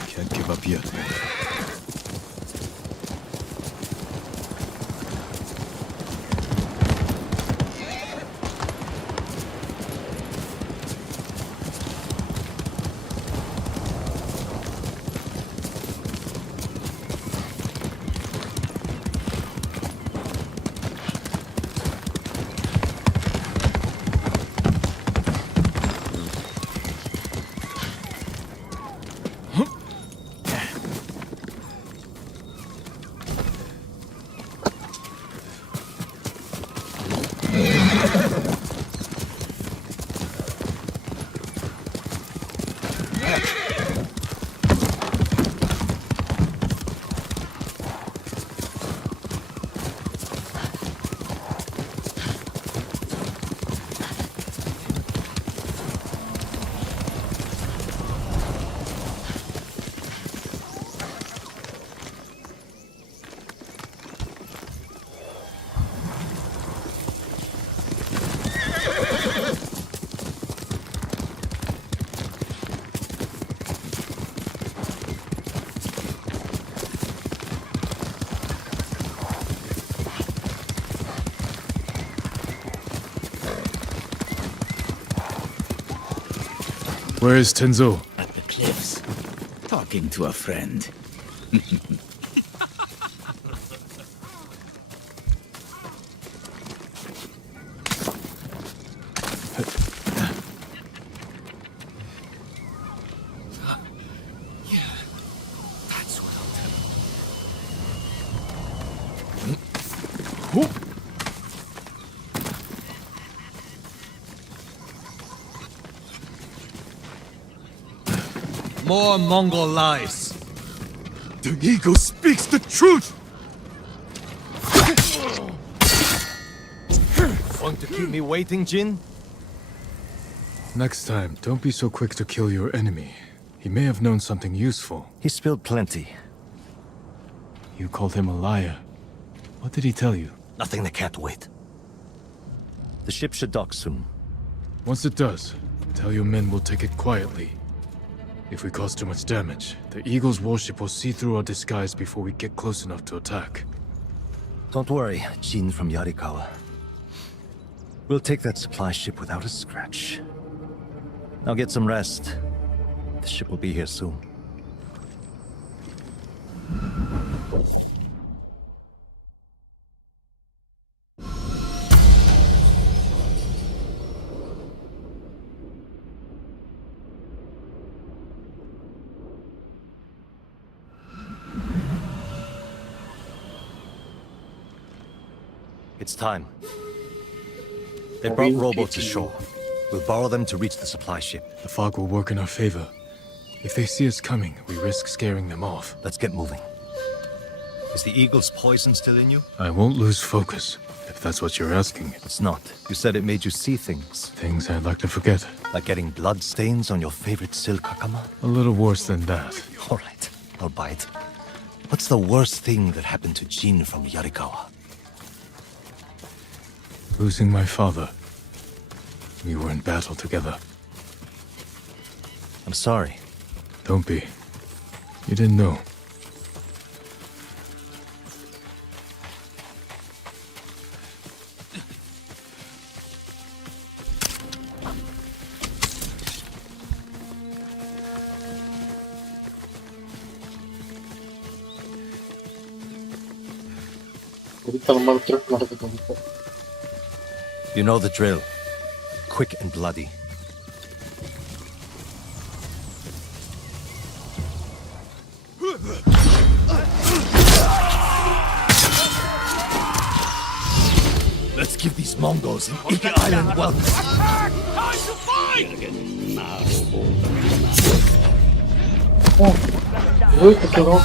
Can't give up yet. Where is Tenzo? At the cliffs, talking to a friend. More Mongol lies. The eagle speaks the truth! Want to keep me waiting, Jin? Next time, don't be so quick to kill your enemy. He may have known something useful. He spilled plenty. You called him a liar. What did he tell you? Nothing that can't wait. The ship should dock soon. Once it does, tell your men we'll take it quietly. If we cause too much damage, the Eagle's warship will see through our disguise before we get close enough to attack. Don't worry, Jin from Yarikawa. We'll take that supply ship without a scratch. Now get some rest. The ship will be here soon. It's time. They brought rowboats ashore. We'll borrow them to reach the supply ship. The fog will work in our favor. If they see us coming, we risk scaring them off. Let's get moving. Is the eagle's poison still in you? I won't lose focus, if that's what you're asking. It's not. You said it made you see things. Things I'd like to forget. Like getting blood stains on your favorite silk hakama? A little worse than that. All right, I'll buy it. What's the worst thing that happened to Jin from Yarikawa? Losing my father. We were in battle together. I'm sorry. Don't be. You didn't know. You know the drill. Quick and bloody. give these Mongols an Iki Island welcome. Time to fight! Ui, cái đó.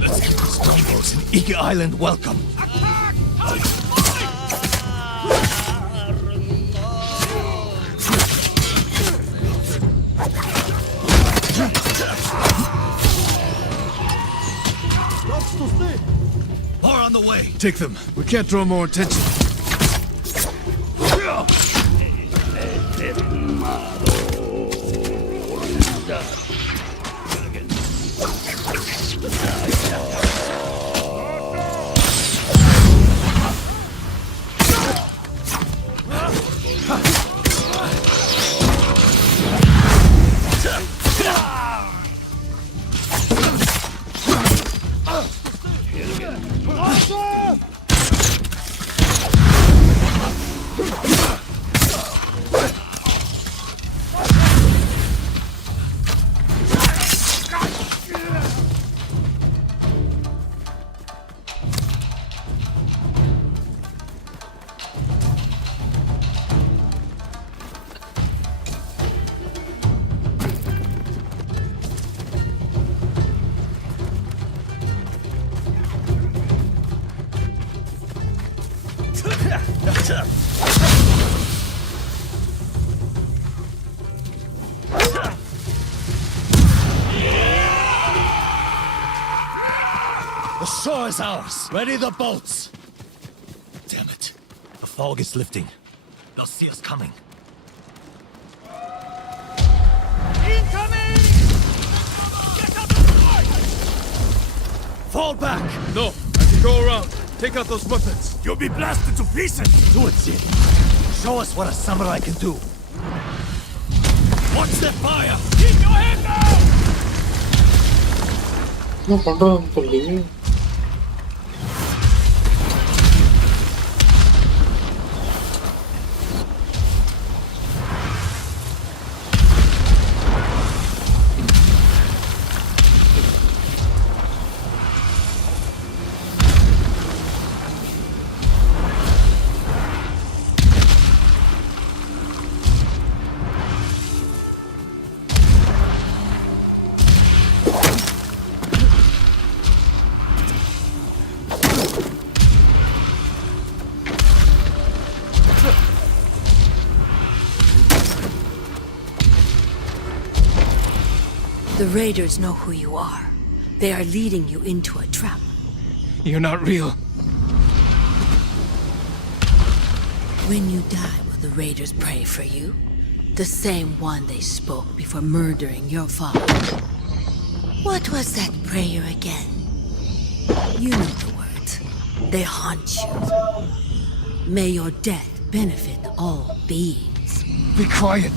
Let's give these Mongols an Iki Island welcome. More on the way. Take them. We can't draw more attention. The shore is ours. Ready the boats. Damn it. The fog is lifting. They'll see us coming. Incoming! Get out of the fight! Fall back! No, I can go around. Take out those weapons. You'll be blasted to pieces. Do it, Jin. Show us what a samurai can do. Watch their fire! Keep your head down! No பண்றதுன்னு சொல்லி The raiders know who you are. They are leading you into a trap. You're not real. When you die, will the raiders pray for you? The same one they spoke before murdering your father. What was that prayer again? You know the words. They haunt you. May your death benefit all beings. Be quiet.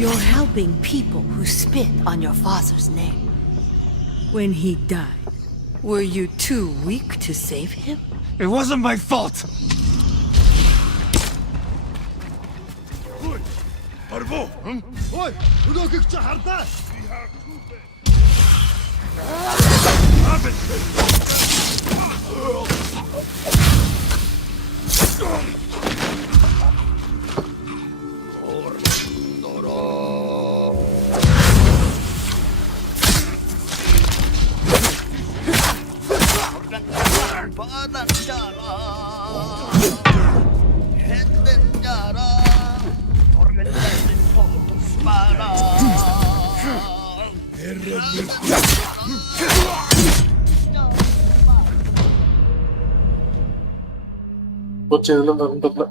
You're helping people who spit on your father's name. When he died, were you too weak to save him? It wasn't my fault! Oi! Udokikcha harda! What's your number?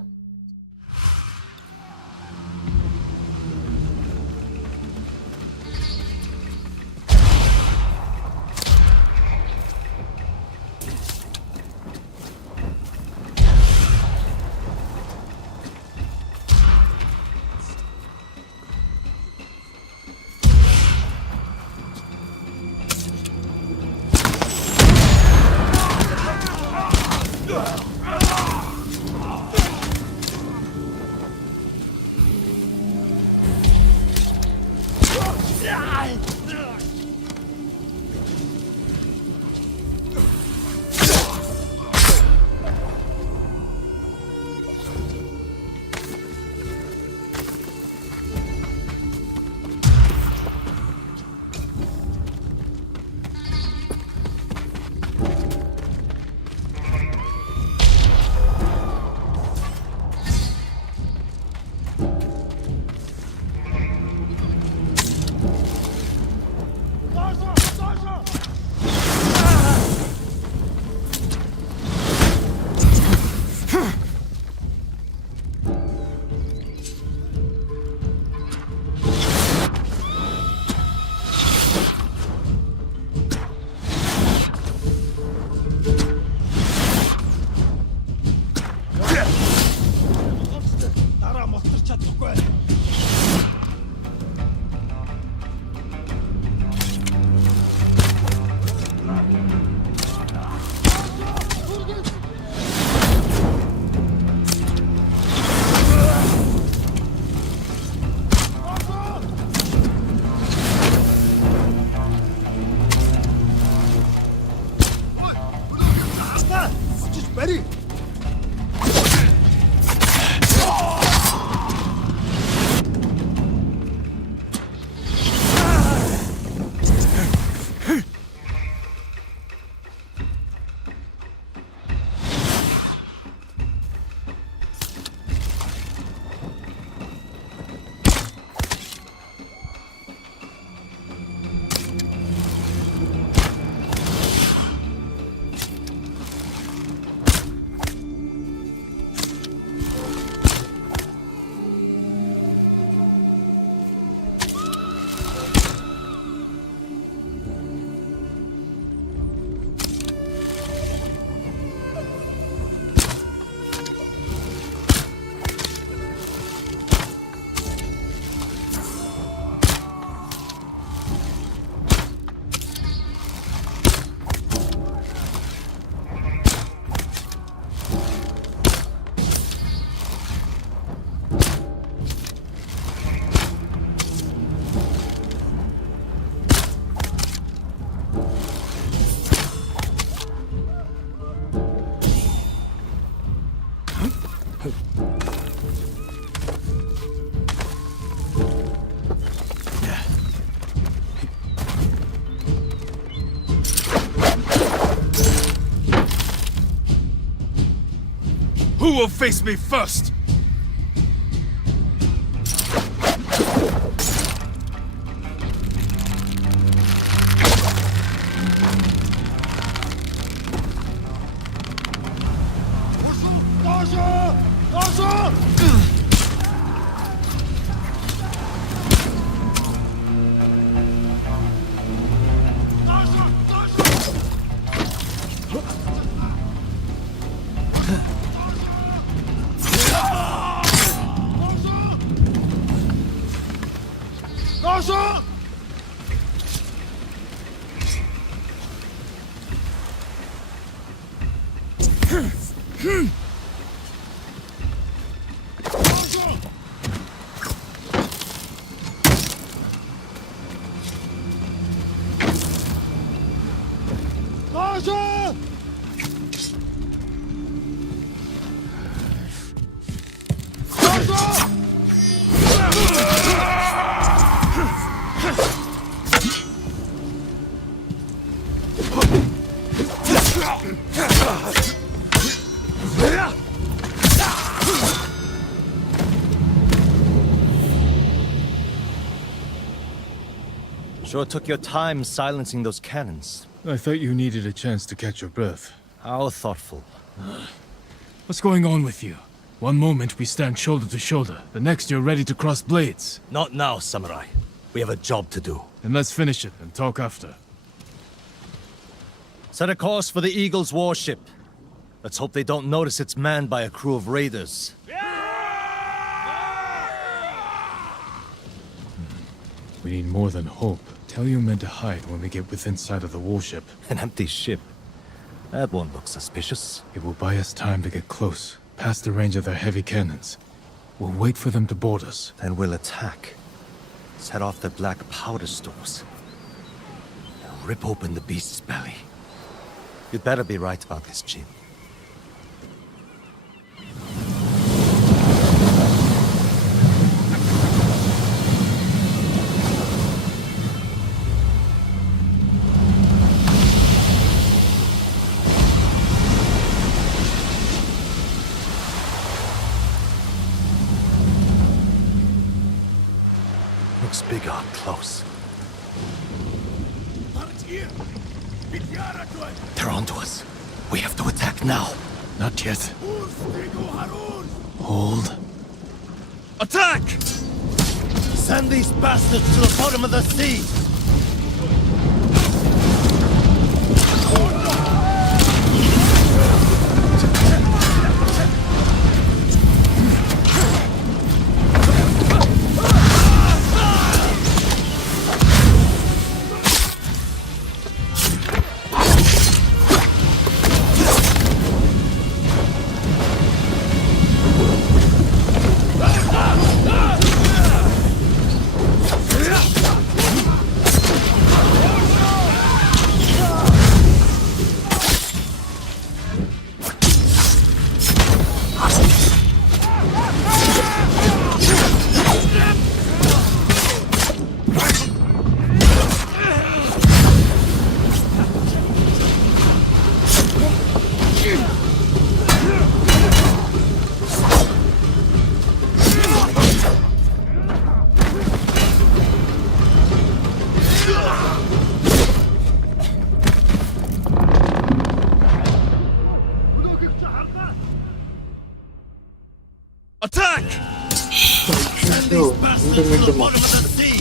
Who will face me first? Sure took your time silencing those cannons. I thought you needed a chance to catch your breath. How thoughtful. What's going on with you? One moment we stand shoulder to shoulder, the next you're ready to cross blades. Not now, samurai. We have a job to do. Then let's finish it and talk after. Set a course for the Eagle's warship. Let's hope they don't notice it's manned by a crew of raiders. We need more than hope. Tell your men to hide when we get within sight of the warship. An empty ship. That won't look suspicious. It will buy us time to get close, past the range of their heavy cannons. We'll wait for them to board us. Then we'll attack. Set off their black powder stores. And rip open the beast's belly. You'd better be right about this, Jin. Looks bigger up close. They're onto us. We have to attack now. Not yet. Hold. Attack! Send these bastards to the bottom of the sea! Attack! Send these bastards to the bottom of the sea!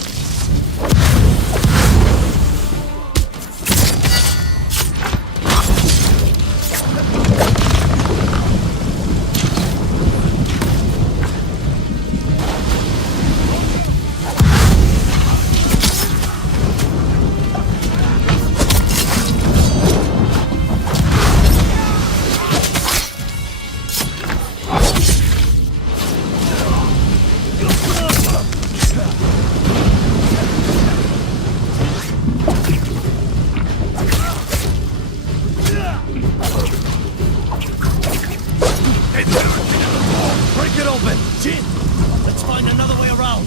Break it open! Jin! Let's find another way around!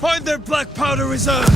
Find their black powder reserve!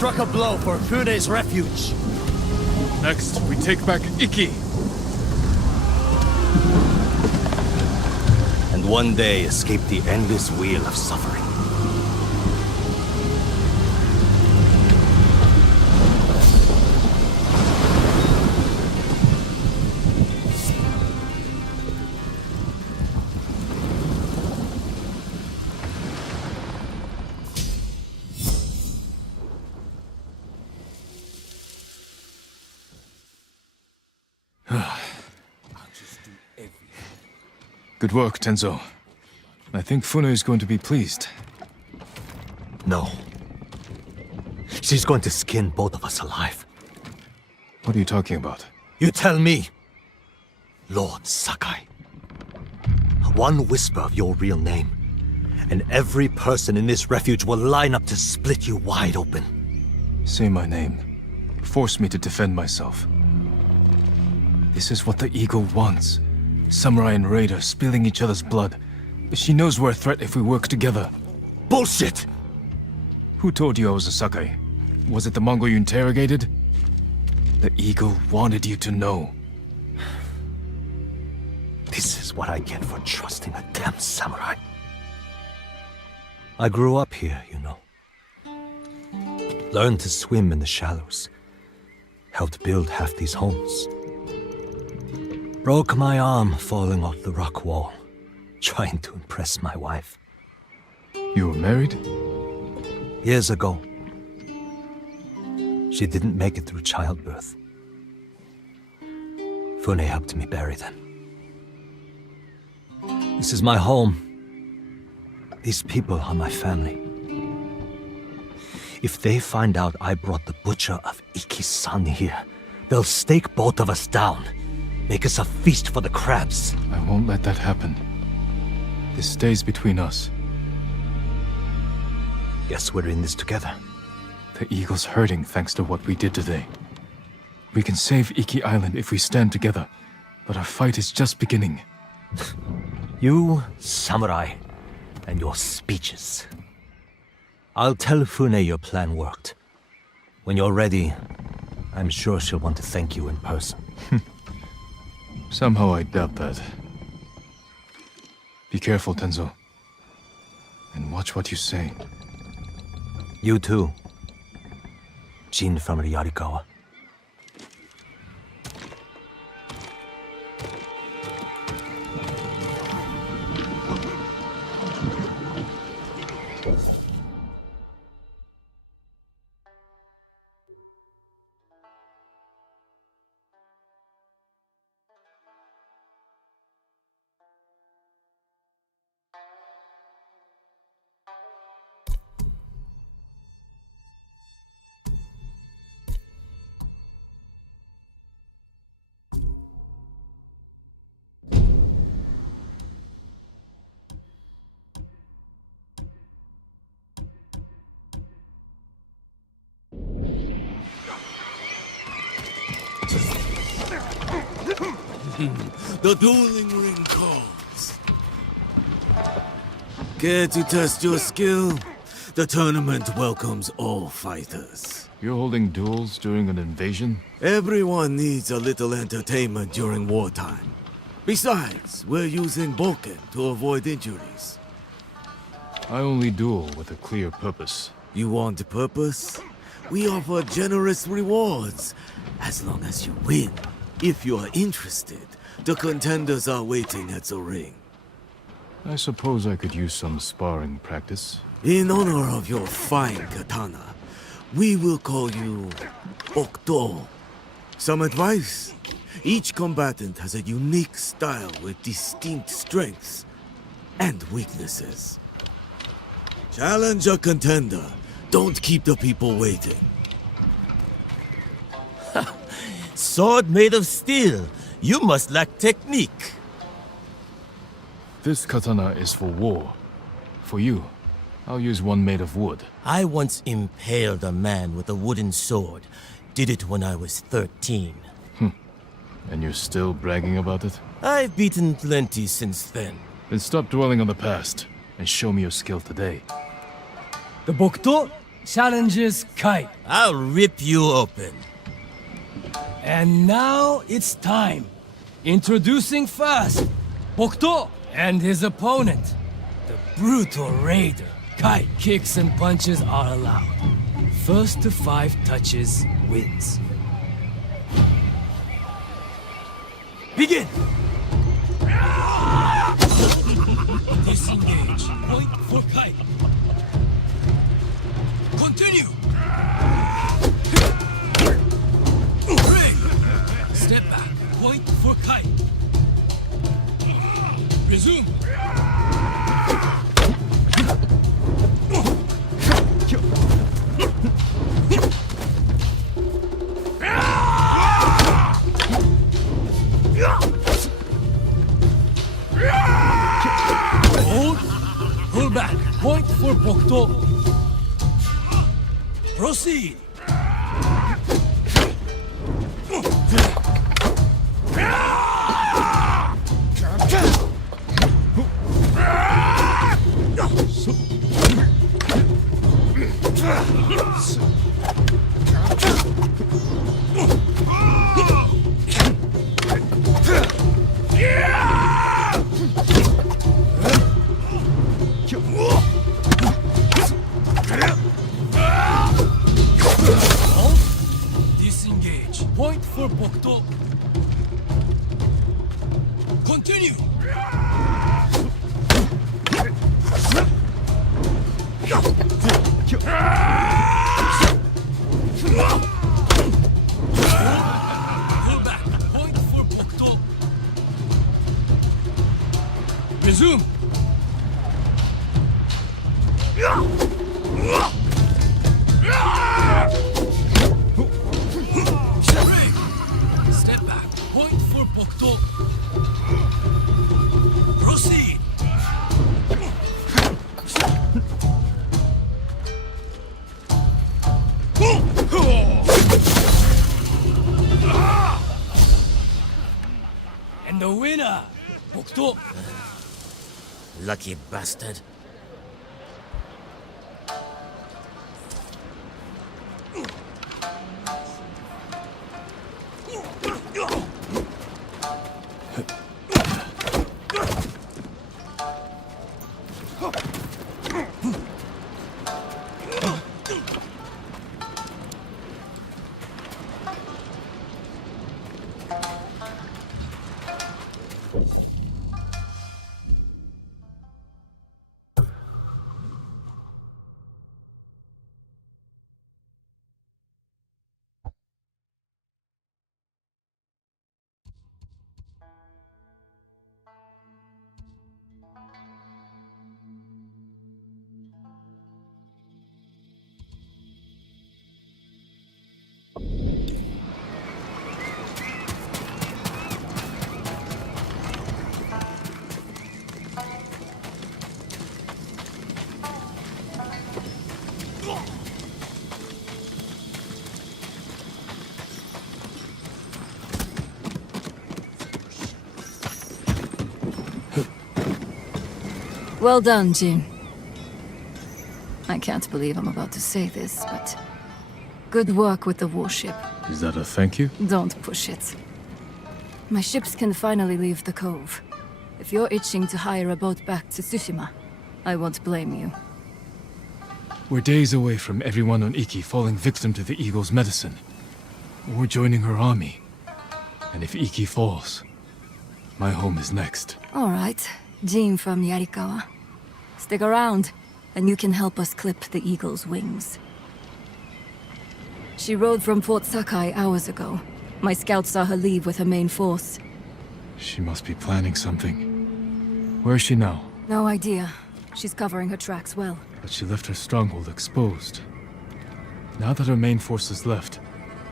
struck a blow for Fune's refuge. Next, we take back Iki. And one day escape the endless wheel of suffering. Good work, Tenzo. I think Fune is going to be pleased. No. She's going to skin both of us alive. What are you talking about? You tell me, Lord Sakai. One whisper of your real name, and every person in this refuge will line up to split you wide open. Say my name. Force me to defend myself. This is what the Eagle wants. Samurai and Raider spilling each other's blood. She knows we're a threat if we work together. Bullshit! Who told you I was a Sakai? Was it the Mongol you interrogated? The Eagle wanted you to know. This is what I get for trusting a damn samurai. I grew up here, you know. Learned to swim in the shallows. Helped build half these homes. Broke my arm falling off the rock wall, trying to impress my wife. You were married? Years ago. She didn't make it through childbirth. Fune helped me bury them. This is my home. These people are my family. If they find out I brought the butcher of Iki's son here, they'll stake both of us down. Make us a feast for the crabs. I won't let that happen. This stays between us. Guess we're in this together. The Eagle's hurting thanks to what we did today. We can save Iki Island if we stand together, but our fight is just beginning. You, samurai, and your speeches. I'll tell Fune your plan worked. When you're ready, I'm sure she'll want to thank you in person. Somehow I doubt that. Be careful, Tenzo. And watch what you say. You too. Jin from Yarikawa. The dueling ring calls. Care to test your skill? The tournament welcomes all fighters. You're holding duels during an invasion? Everyone needs a little entertainment during wartime. Besides, we're using Boken to avoid injuries. I only duel with a clear purpose. You want a purpose? We offer generous rewards, as long as you win. If you are interested, the contenders are waiting at the ring. I suppose I could use some sparring practice. In honor of your fine katana, we will call you Okto. Some advice? Each combatant has a unique style with distinct strengths and weaknesses. Challenge a contender. Don't keep the people waiting. Sword made of steel. You must lack technique. This katana is for war. For you, I'll use one made of wood. I once impaled a man with a wooden sword. Did it when I was 13. And you're still bragging about it? I've beaten plenty since then. Then stop dwelling on the past and show me your skill today. The Bokto? challenges Kai. I'll rip you open. And now it's time. Introducing first, Bokuto and his opponent, the brutal raider. Kai. Kicks and punches are allowed. First to 5 touches wins. Begin! Disengage. Point for Kai. Continue! Ring! Step back. Point for Kai. Resume! Hold. Pull back. Point for Bokuto. Proceed. Disengage. Point for Bokuto. Continue. Pull back. Point for Bokuto. Resume. Step back. Point for Bokuto. Proceed. And the winner, Bokuto. Lucky bastard. Well done, Jin. I can't believe I'm about to say this, but good work with the warship. Is that a thank you? Don't push it. My ships can finally leave the cove. If you're itching to hire a boat back to Tsushima, I won't blame you. We're days away from everyone on Iki falling victim to the Eagle's medicine. Or joining her army. And if Iki falls, my home is next. All right, Jin from Yarikawa. Stick around, and you can help us clip the Eagle's wings. She rode from Fort Sakai hours ago. My scouts saw her leave with her main force. She must be planning something. Where is she now? No idea. She's covering her tracks well. But she left her stronghold exposed. Now that her main force is left,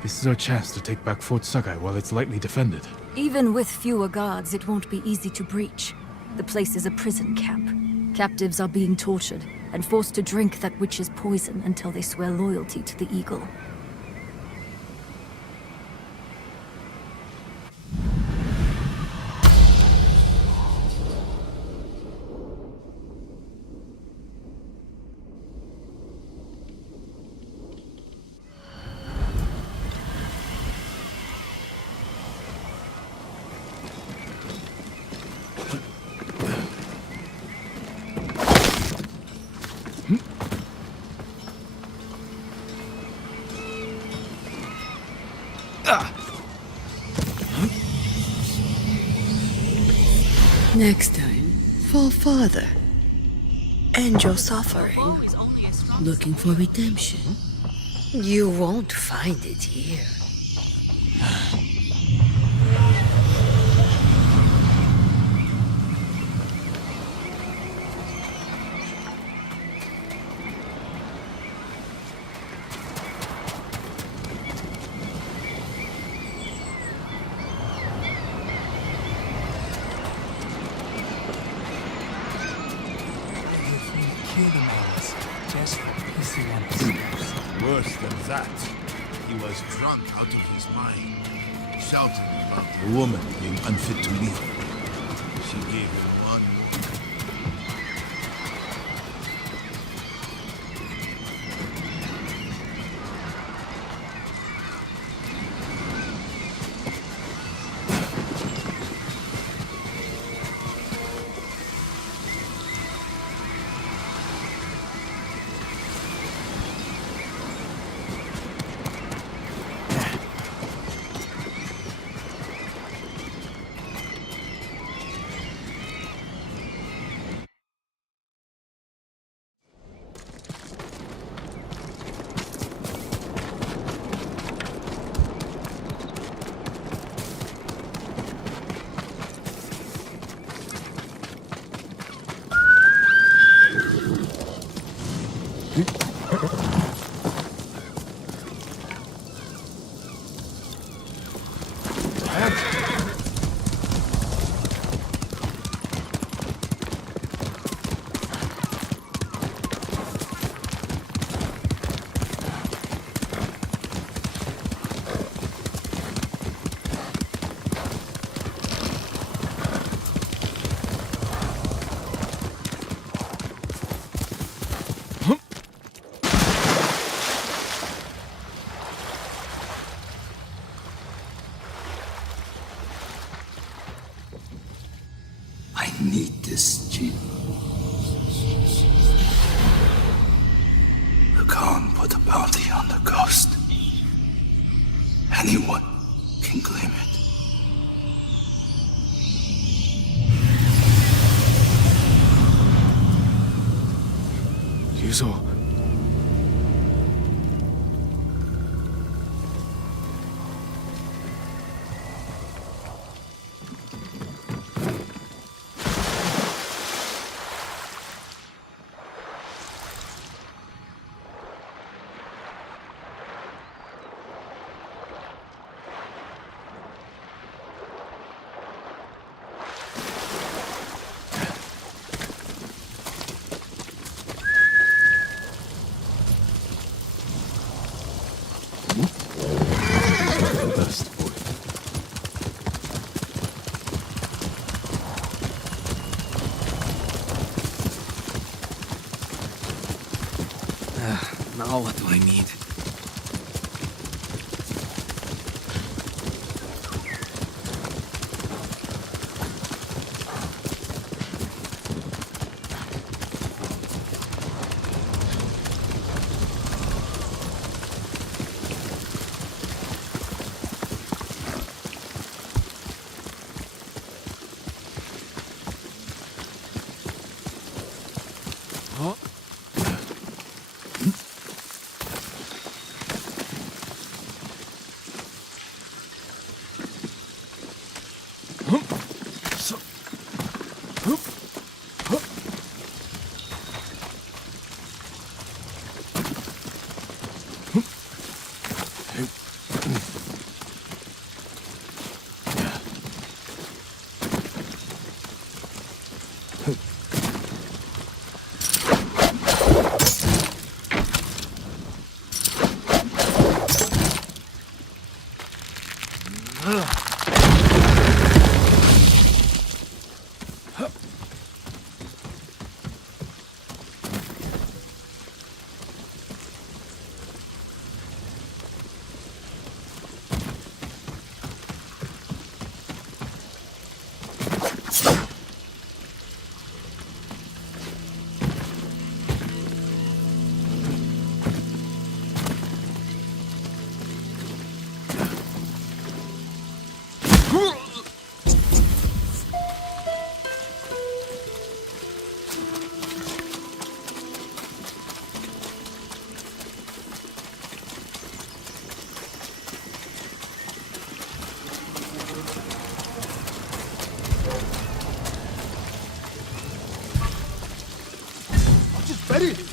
this is our chance to take back Fort Sakai while it's lightly defended. Even with fewer guards, it won't be easy to breach. The place is a prison camp. Captives are being tortured and forced to drink that witch's poison until they swear loyalty to the Eagle. Next time, fall farther. End your suffering. Looking for redemption? You won't find it here. Worse than that, he was drunk out of his mind, shouting about the woman being unfit to lead. She gave him one. I need this, Jin. The Khan put a bounty on the ghost. Anyone can claim it. Yuzo. Now what do I need?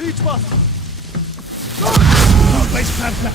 Reach bus! Place camp now!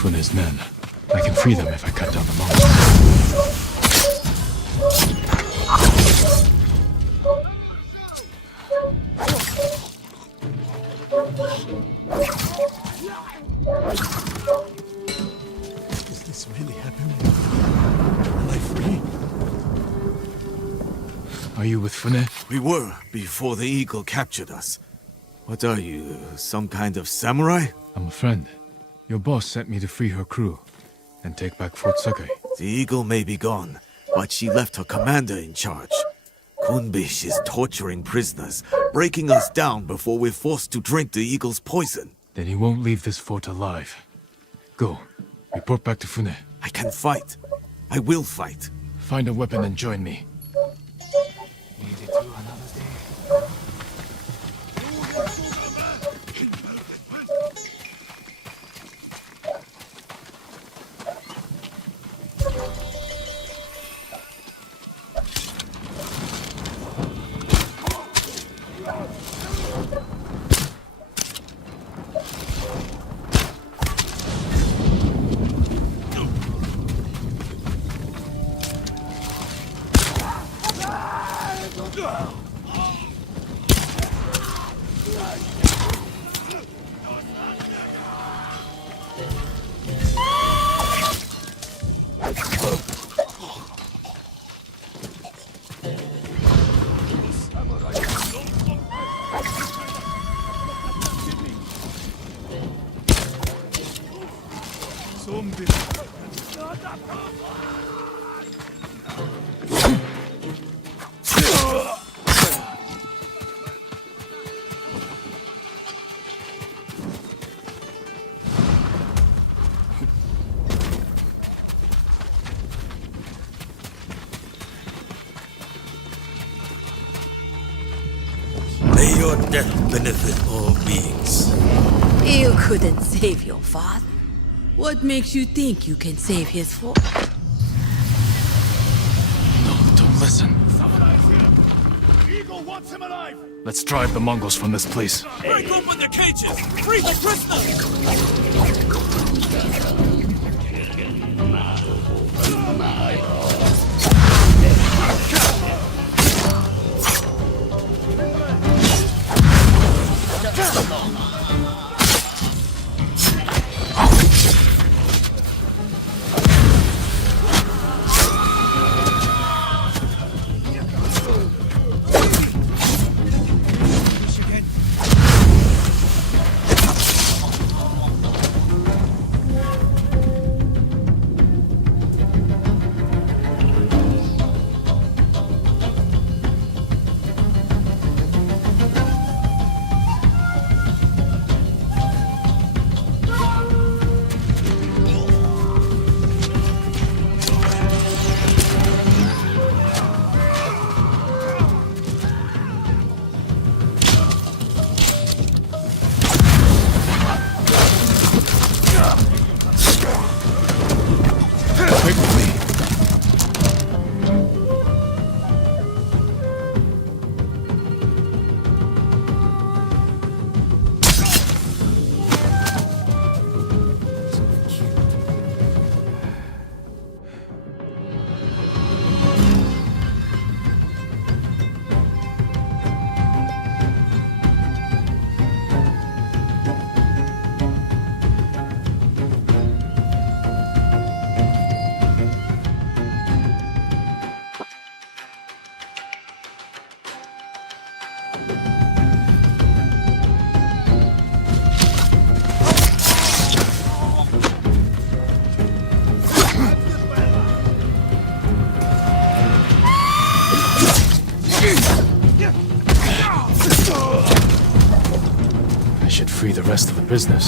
Fune's men. I can free them if I cut down the monsters. Is this really happening? Am I free? Are you with Fune? We were before the eagle captured us. What are you, some kind of samurai? I'm a friend. Your boss sent me to free her crew and take back Fort Sakai. The eagle may be gone, but she left her commander in charge. Kunbish is torturing prisoners, breaking us down before we're forced to drink the eagle's poison. Then he won't leave this fort alive. Go. Report back to Fune. I can fight. I will fight. Find a weapon and join me. May your death benefit all beings. You couldn't save your father. What makes you think you can save his fort? No, don't listen. Samurai's here! Eagle wants him alive! Let's drive the Mongols from this place. Break open the cages! Free the prisoners! should free the rest of the prisoners.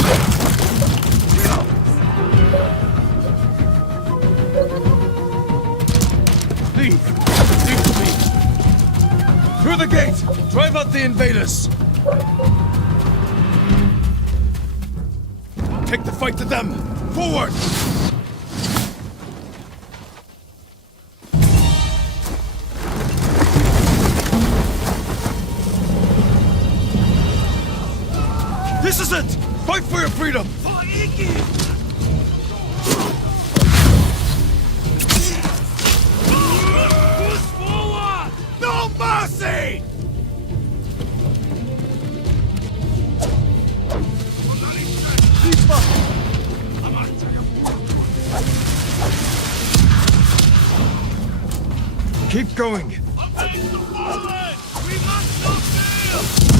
Leave! Leave to me! Through the gate! Drive out the invaders! Take the fight to them! Forward! This is it! Fight for your freedom! For Iki! Push forward! No mercy! Keep going! We must not fail!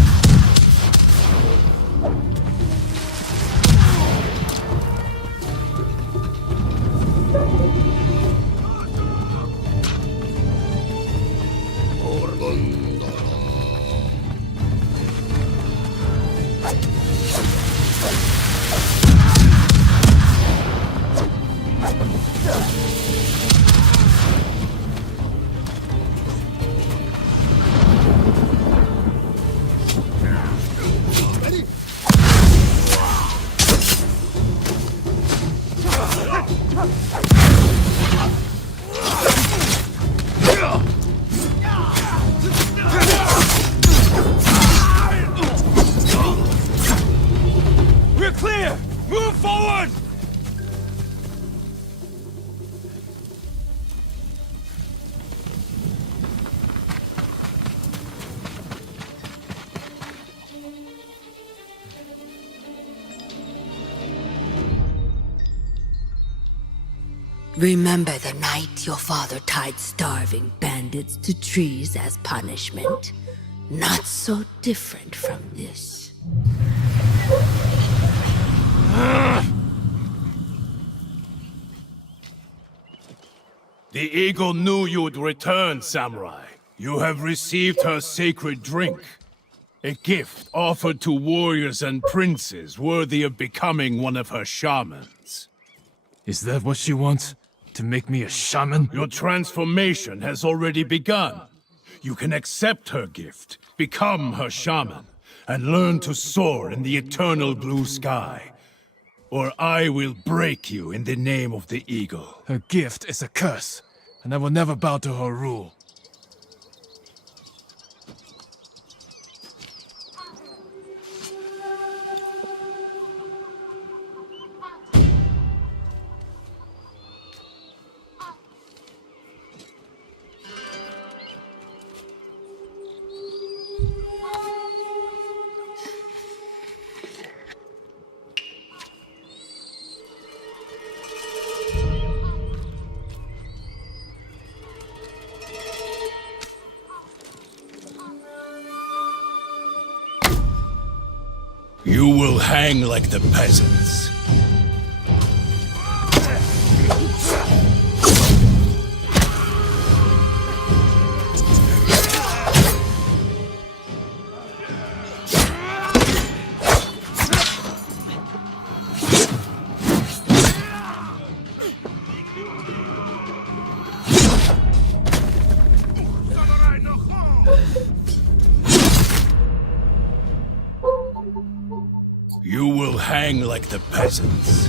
We're clear! Move forward! Remember the night your father tied starving bandits to trees as punishment? Not so different from this. The eagle knew you'd return, samurai. You have received her sacred drink. A gift offered to warriors and princes worthy of becoming one of her shamans. Is that what she wants? To make me a shaman? Your transformation has already begun. You can accept her gift, become her shaman, and learn to soar in the eternal blue sky. Or I will break you in the name of the eagle. Her gift is a curse, and I will never bow to her rule. You will hang like the peasants. You will hang like the peasants.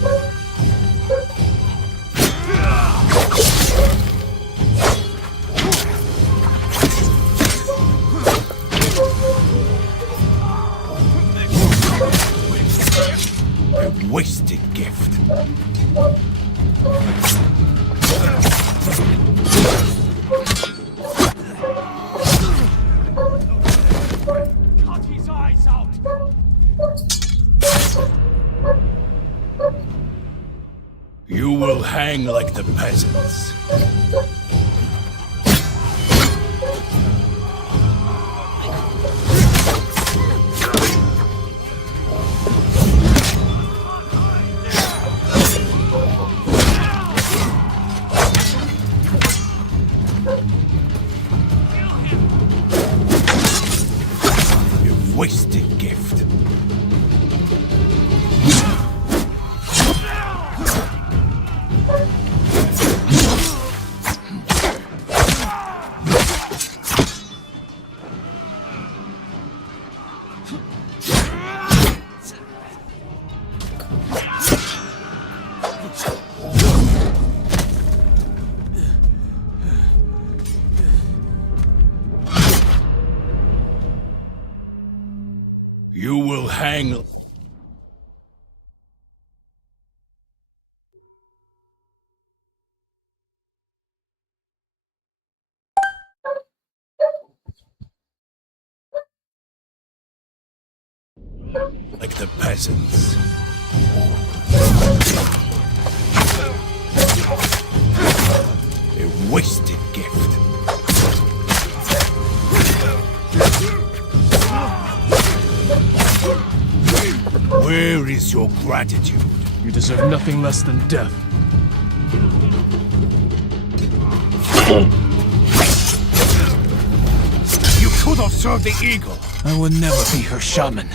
A wasted gift. Cut his eyes out! You will hang like the peasants. A wasted gift. lying. Like the peasants. A wasted gift. Where is your gratitude? You deserve nothing less than death. You could have served the eagle. I will never be her shaman.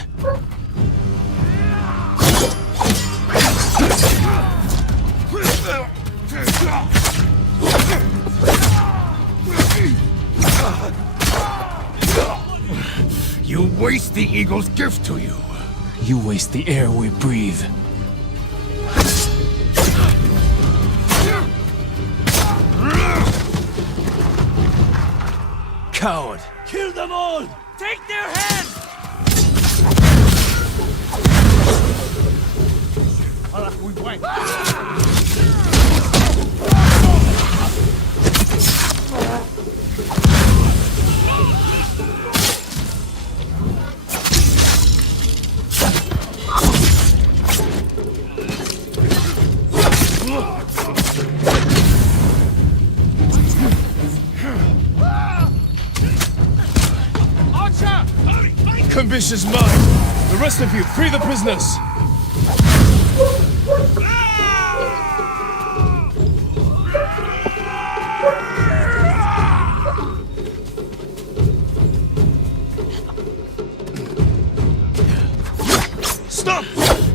You waste the eagle's gift to you. You waste the air we breathe. Coward! Kill them all! Take their hands! Kumbish is mine. The rest of you, free the prisoners. Stop!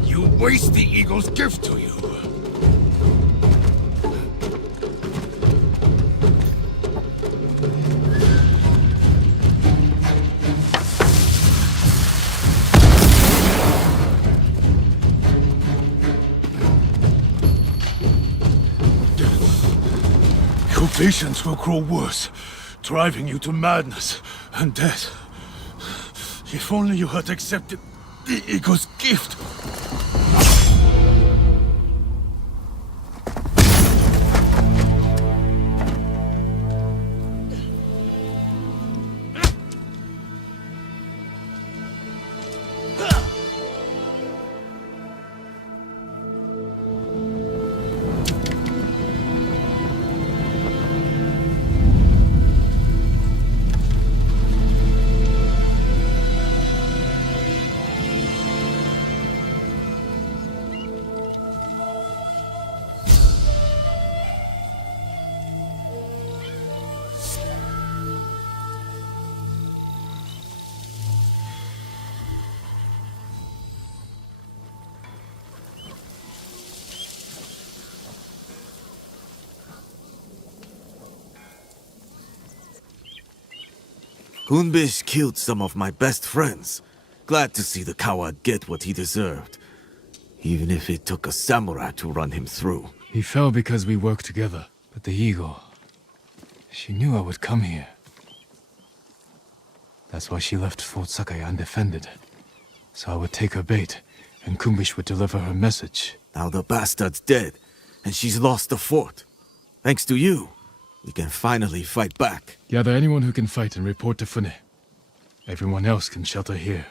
You waste the eagle's gift to you. Your patience will grow worse, driving you to madness and death. If only you had accepted the eagle's gift. Kunbish killed some of my best friends. Glad to see the coward get what he deserved. Even if it took a samurai to run him through. He fell because we worked together. But the eagle... she knew I would come here. That's why she left Fort Sakai undefended. So I would take her bait, and Kumbish would deliver her message. Now the bastard's dead, and she's lost the fort. Thanks to you, we can finally fight back. Gather anyone who can fight and report to Fune. Everyone else can shelter here.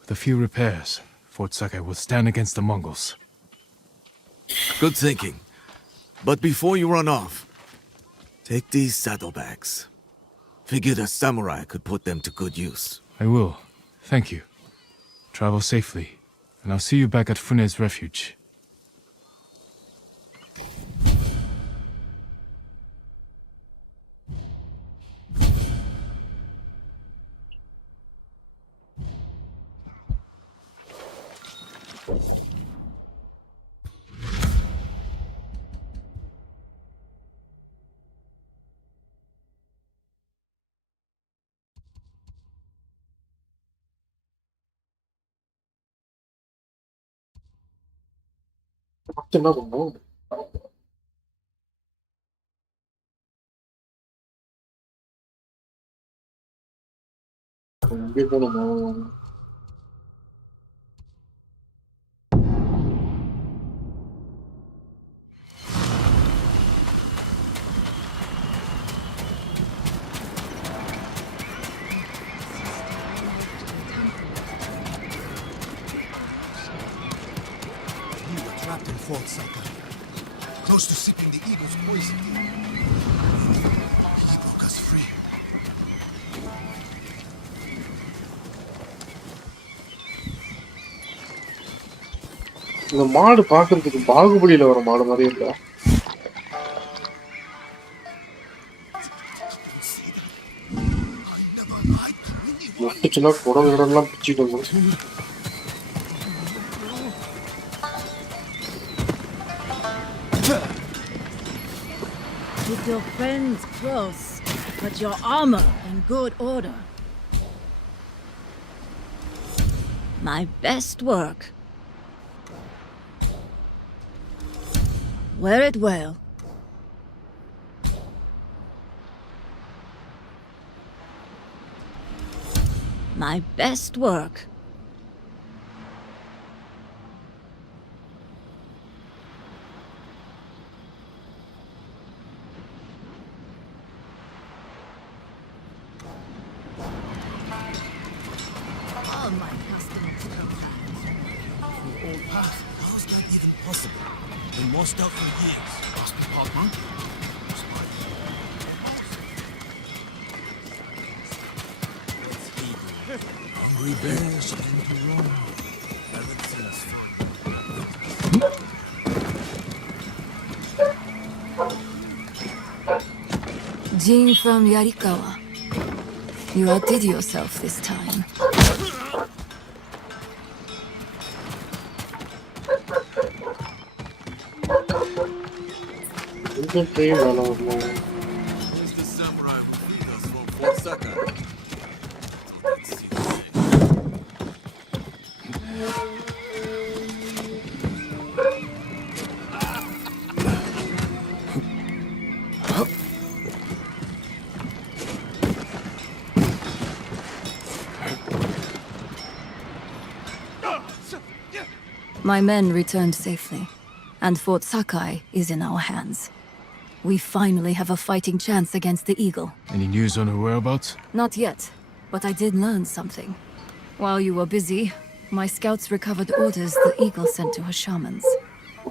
With a few repairs, Fort Sakai will stand against the Mongols. Good thinking. But before you run off, take these saddlebags. Figured a samurai could put them to good use. I will. Thank you. Travel safely, and I'll see you back at Fune's refuge. 맞겠나 보네. 일본어 뭐 trapped in Fort Sakai, close to sipping the eagle's poison. He broke us free. இந்த மாடு பாக்குறதுக்கு பாகுபலியில வர மாடு மாதிரி இருக்கா? முட்டுச்சுன்னா குடம் இடம்லாம் பிச்சுட்டு வந்து Keep your friends close, but your armor in good order. My best work. Wear it well. My best work. All my customers come back. The old path? How's that even possible? Been washed out for years. Lost the pop monkey. Hungry bears tend to roam. Haven't seen us. Jin from Yarikawa. You outdid yourself this time. Who's the samurai who freed us from Fort Sakai? My men returned safely, and Fort Sakai is in our hands. We finally have a fighting chance against the Eagle. Any news on her whereabouts? Not yet, but I did learn something. While you were busy, my scouts recovered orders the Eagle sent to her shamans.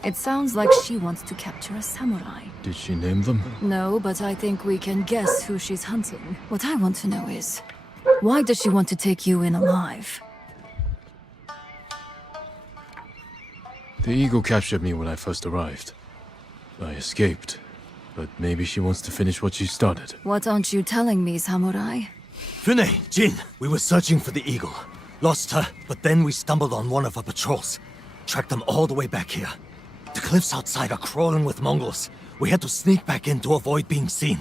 It sounds like she wants to capture a samurai. Did she name them? No, but I think we can guess who she's hunting. What I want to know is, why does she want to take you in alive? The Eagle captured me when I first arrived. I escaped, but maybe she wants to finish what she started. What aren't you telling me, samurai? Fune, Jin, we were searching for the Eagle. Lost her, but then we stumbled on one of her patrols. Tracked them all the way back here. The cliffs outside are crawling with Mongols. We had to sneak back in to avoid being seen.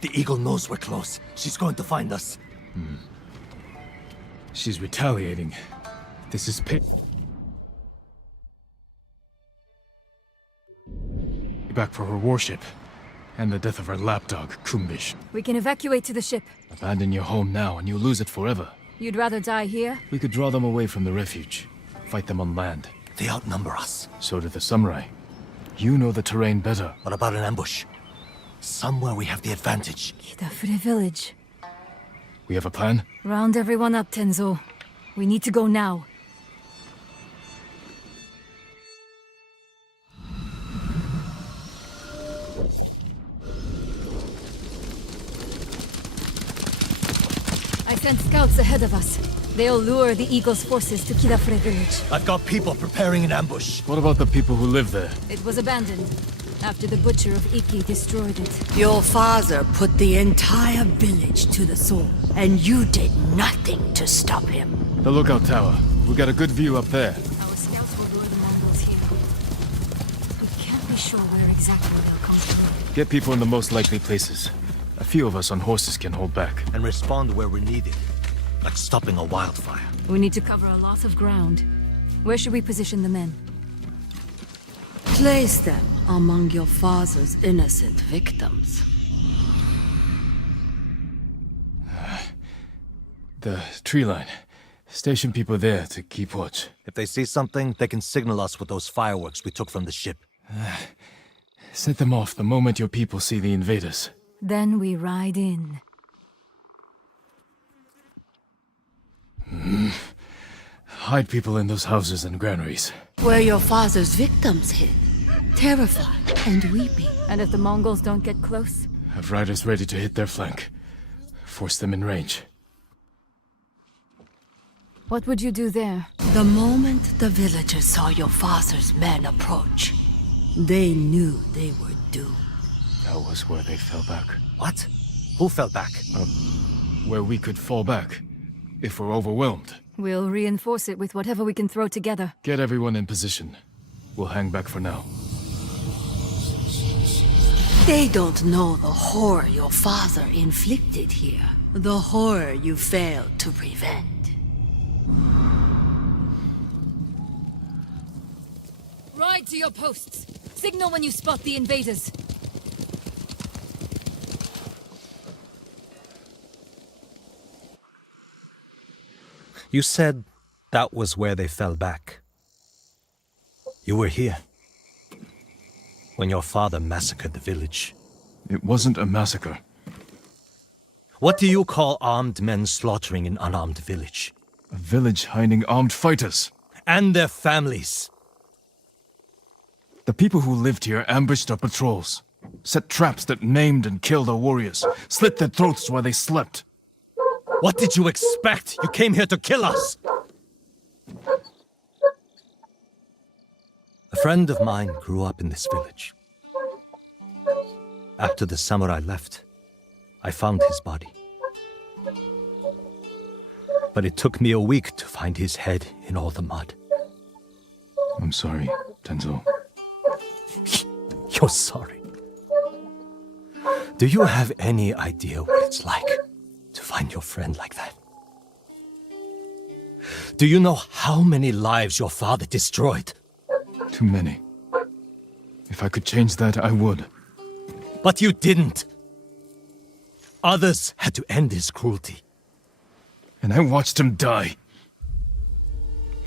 The Eagle knows we're close. She's going to find us. She's retaliating. This is back for her warship, and the death of her lapdog, Kumbish. We can evacuate to the ship. Abandon your home now, and you'll lose it forever. You'd rather die here? We could draw them away from the refuge. Fight them on land. They outnumber us. So do the samurai. You know the terrain better. What about an ambush? Somewhere we have the advantage. Kidafure village. We have a plan? Round everyone up, Tenzo. We need to go now. I sent scouts ahead of us. They'll lure the Eagle's forces to Kidafure village. I've got people preparing an ambush. What about the people who live there? It was abandoned after the Butcher of Iki destroyed it. Your father put the entire village to the sword, and you did nothing to stop him. The lookout tower. We got a good view up there. Our scouts will lure the Mongols here. We can't be sure where exactly they'll come from. Get people in the most likely places. A few of us on horses can hold back. And respond where we're needed. Like stopping a wildfire. We need to cover a lot of ground. Where should we position the men? Place them among your father's innocent victims. The tree line. Station people there to keep watch. If they see something, they can signal us with those fireworks we took from the ship. Set them off the moment your people see the invaders. Then we ride in. Hide people in those houses and granaries. Where your father's victims hid, terrified and weeping. And if the Mongols don't get close? Have riders ready to hit their flank. Force them in range. What would you do there? The moment the villagers saw your father's men approach, they knew they were doomed. That was where they fell back. What? Who fell back? Where we could fall back, if we're overwhelmed. We'll reinforce it with whatever we can throw together. Get everyone in position. We'll hang back for now. They don't know the horror your father inflicted here. The horror you failed to prevent. Ride to your posts. Signal when you spot the invaders. You said that was where they fell back. You were here when your father massacred the village. It wasn't a massacre. What do you call armed men slaughtering an unarmed village? A village hiding armed fighters. And their families. The people who lived here ambushed our patrols, set traps that maimed and killed our warriors, slit their throats while they slept. What did you expect? You came here to kill us! A friend of mine grew up in this village. After the samurai left, I found his body. But it took me a week to find his head in all the mud. I'm sorry, Tenzo. You're sorry. Do you have any idea what it's like to find your friend like that? Do you know how many lives your father destroyed? Too many. If I could change that, I would. But you didn't. Others had to end his cruelty. And I watched him die.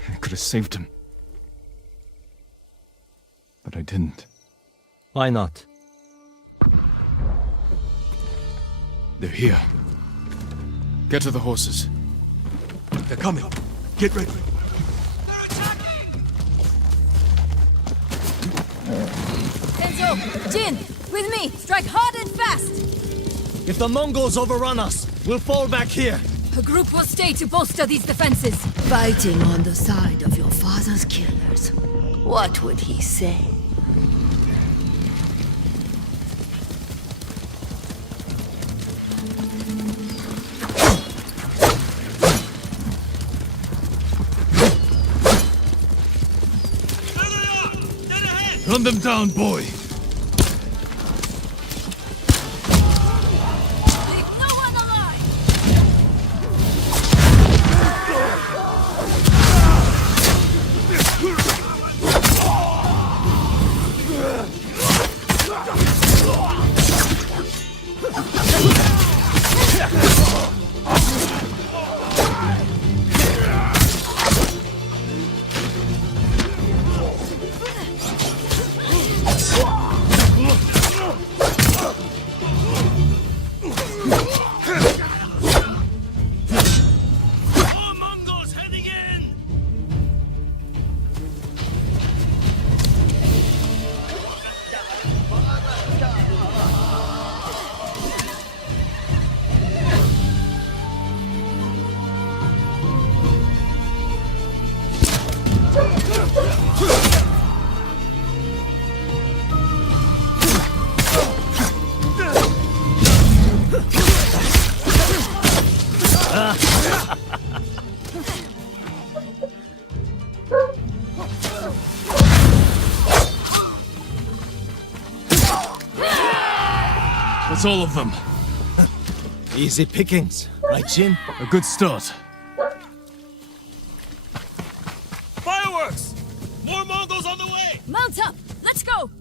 I could have saved him. But I didn't. Why not? They're here. Get to the horses. They're coming. Get ready. Tenzo! Jin! With me! Strike hard and fast! If the Mongols overrun us, we'll fall back here. A group will stay to bolster these defenses. Fighting on the side of your father's killers. What would he say? Run them down, boy! That's all of them. Easy pickings, right, Jin? A good start. Fireworks! More Mongols on the way! Mount up! Let's go!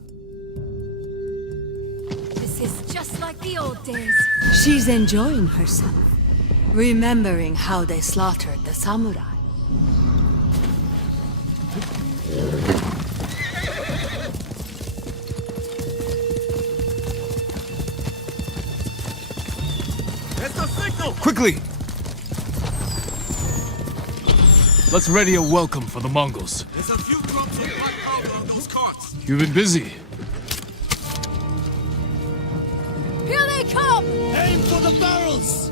This is just like the old days. She's enjoying herself, remembering how they slaughtered the samurai. Quickly! Let's ready a welcome for the Mongols. There's a few drops here. You've been busy. Here they come! Aim for the barrels!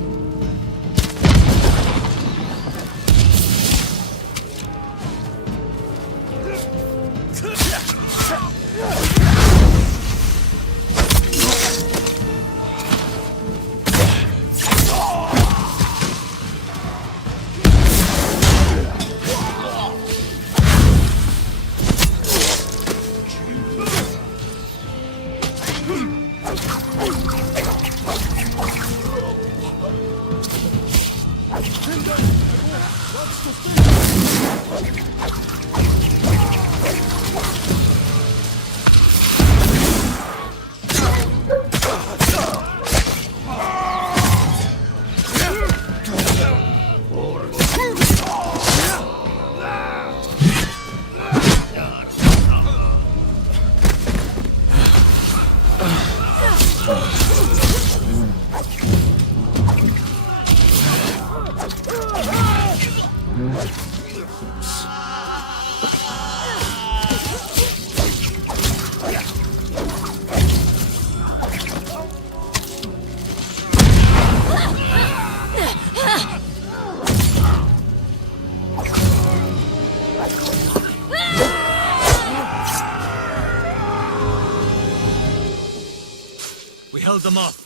We held them off.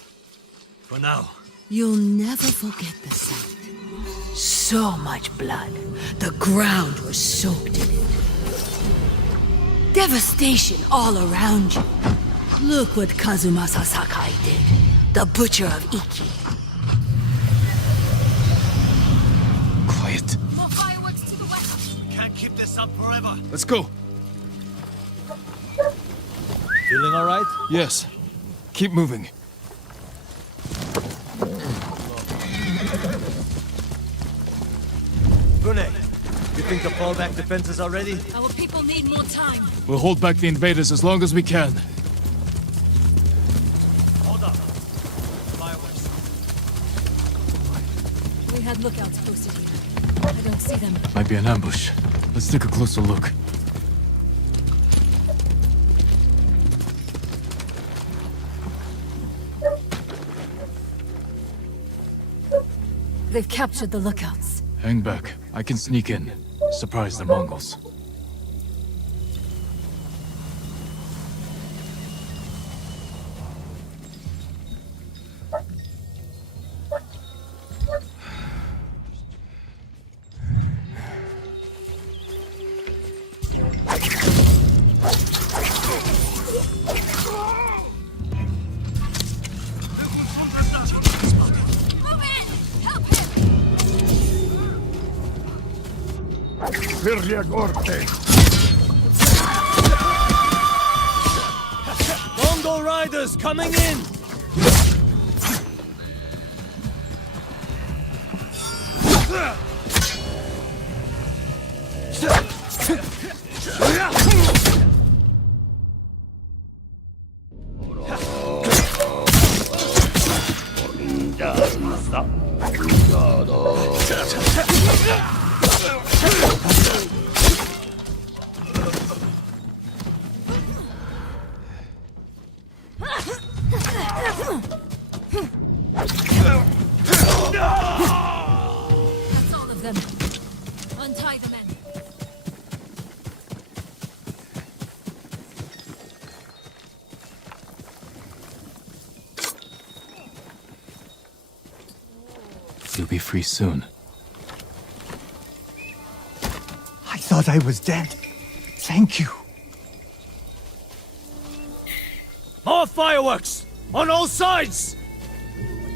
For now. You'll never forget the sight. So much blood. The ground was soaked in it. Devastation all around you. Look what Kazumasa Sakai did. The butcher of Iki. Quiet. More fireworks to the west! We can't keep this up forever. Let's go. Feeling alright? Yes. Keep moving. Brune, you think the fallback defenses are ready? Our people need more time. We'll hold back the invaders as long as we can. Hold up. Fireworks. We had lookouts posted here. I don't see them. Might be an ambush. Let's take a closer look. They've captured the lookouts. Hang back. I can sneak in. Surprise the Mongols. Mongol riders coming in! That's all of them. Untie the men. You'll be free soon. I thought I was dead. Thank you. More fireworks! On all sides!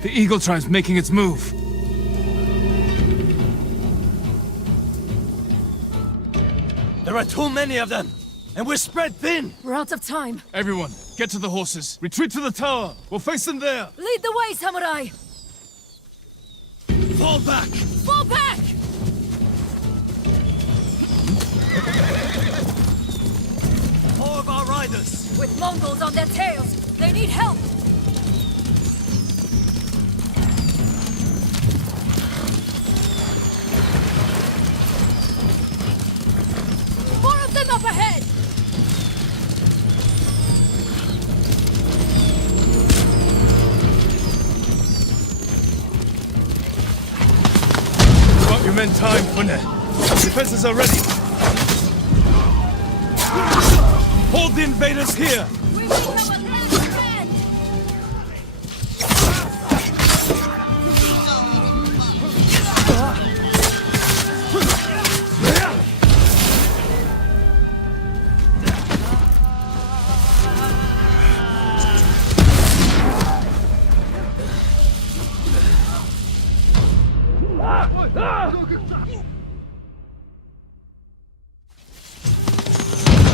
The Eagle Tribe's making its move. There are too many of them, and we're spread thin! We're out of time. Everyone, get to the horses. Retreat to the tower. We'll face them there. Lead the way, samurai! Fall back! Fall back! More of our riders! With Mongols on their tails, they need help! More of them up ahead! men time, Fune. Defenses are ready. Hold the invaders here!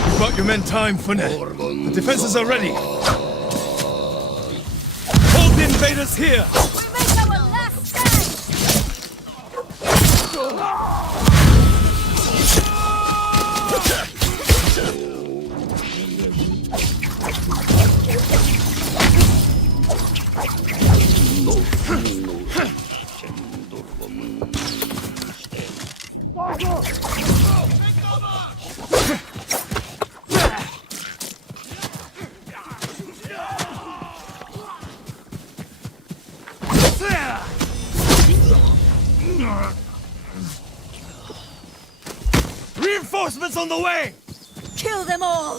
You've got your men time, Fune. The defenses are ready. Hold the invaders here! We make our last stand! Reinforcements on the way! Kill them all!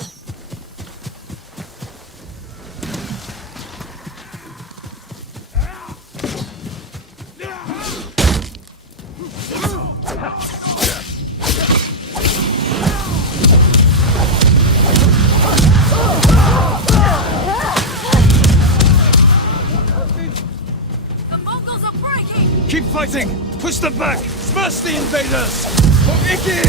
The Mongols are breaking! Keep fighting! Push them back! Smash the invaders! For Iki!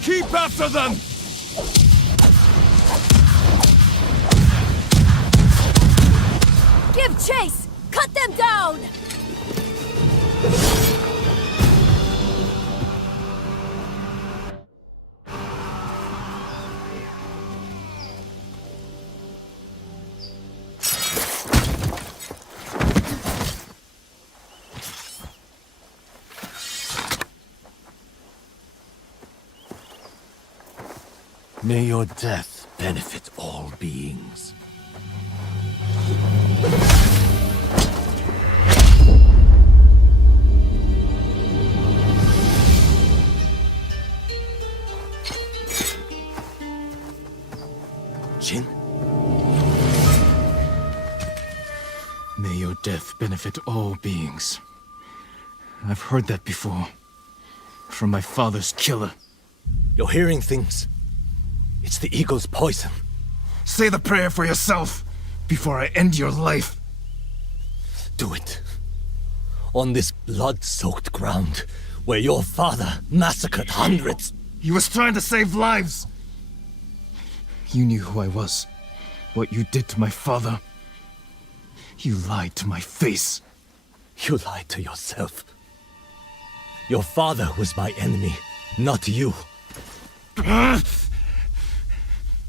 Keep after them! Give chase! Cut them down! May your death benefit all beings. Jin? May your death benefit all beings. I've heard that before. From my father's killer. You're hearing things. It's the eagle's poison. Say the prayer for yourself before I end your life. Do it. On this blood-soaked ground where your father massacred hundreds. He was trying to save lives. You knew who I was. What you did to my father. You lied to my face. You lied to yourself. Your father was my enemy, not you.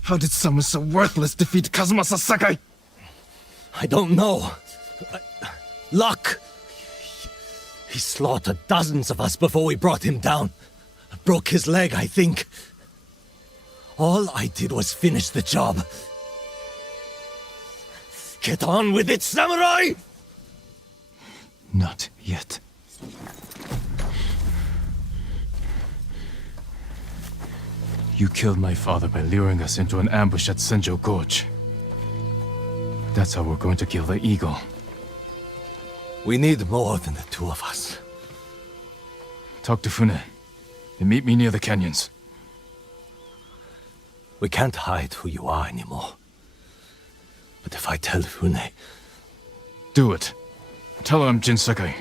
How did someone so worthless defeat Kazumasa Sakai? I don't know. Luck! He slaughtered dozens of us before we brought him down. Broke his leg, I think. All I did was finish the job. Get on with it, samurai! Not yet. You killed my father by luring us into an ambush at Senjo Gorge. That's how we're going to kill the eagle. We need more than the two of us. Talk to Fune. Then meet me near the canyons. We can't hide who you are anymore. But if I tell Fune... Do it. Tell her I'm Jin Sakai.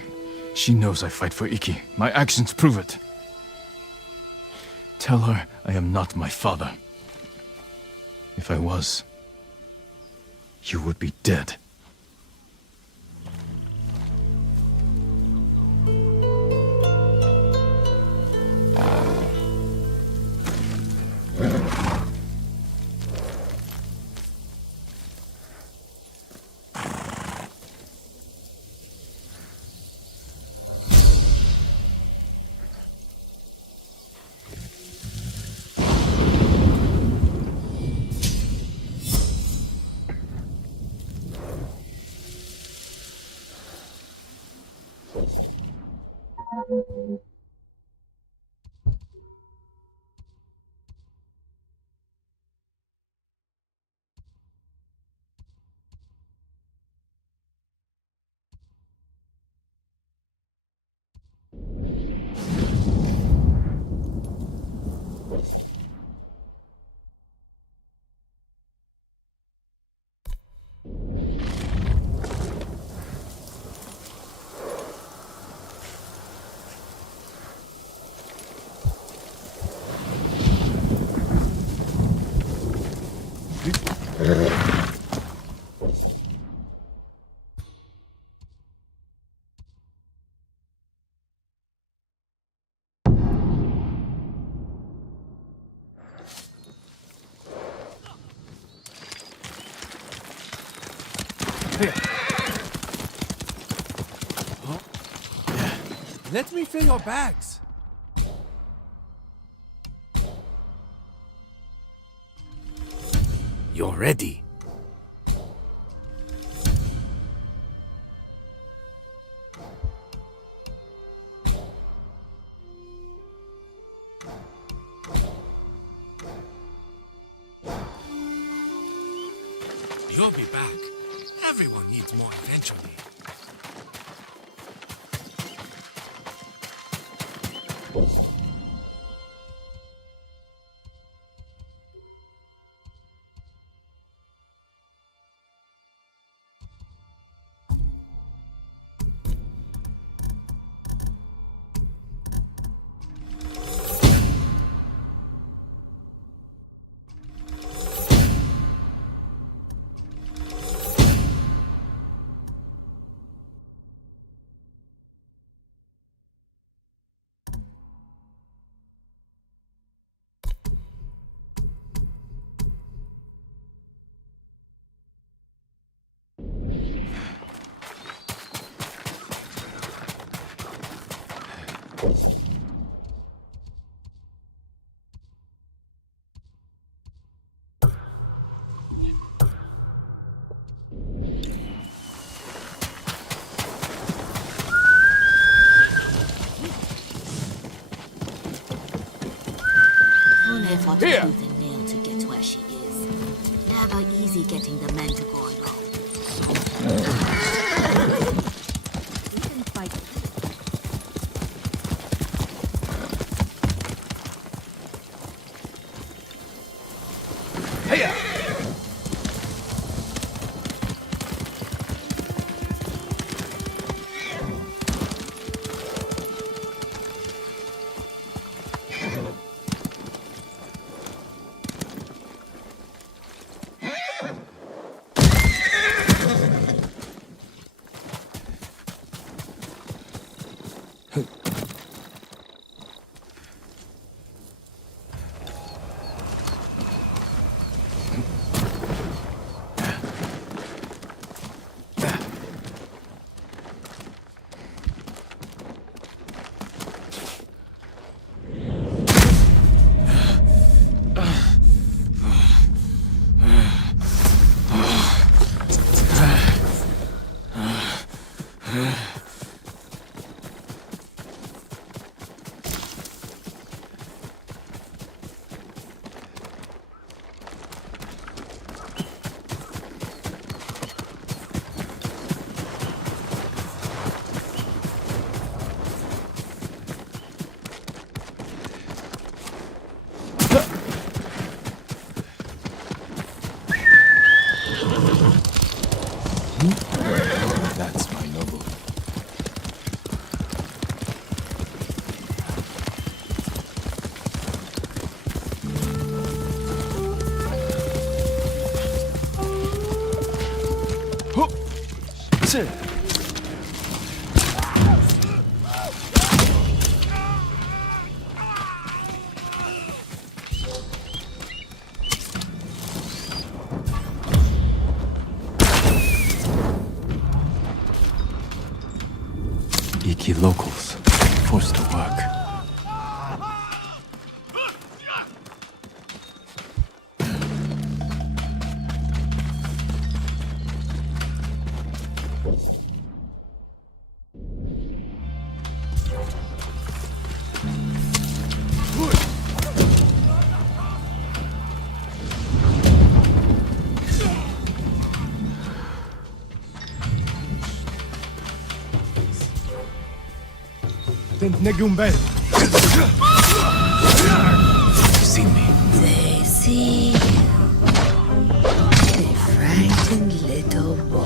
She knows I fight for Iki. My actions prove it. Tell her I am not my father. If I was, you would be dead. Let me fill your bags. You're ready. You'll be back. Everyone needs more eventually. Fought tooth and nail to get where she is. Never easy getting the men to go along. We can fight. Hey! That's my noble. Iki locals, forced to work. Negumbel. They've seen me. They see you. A frightened little boy.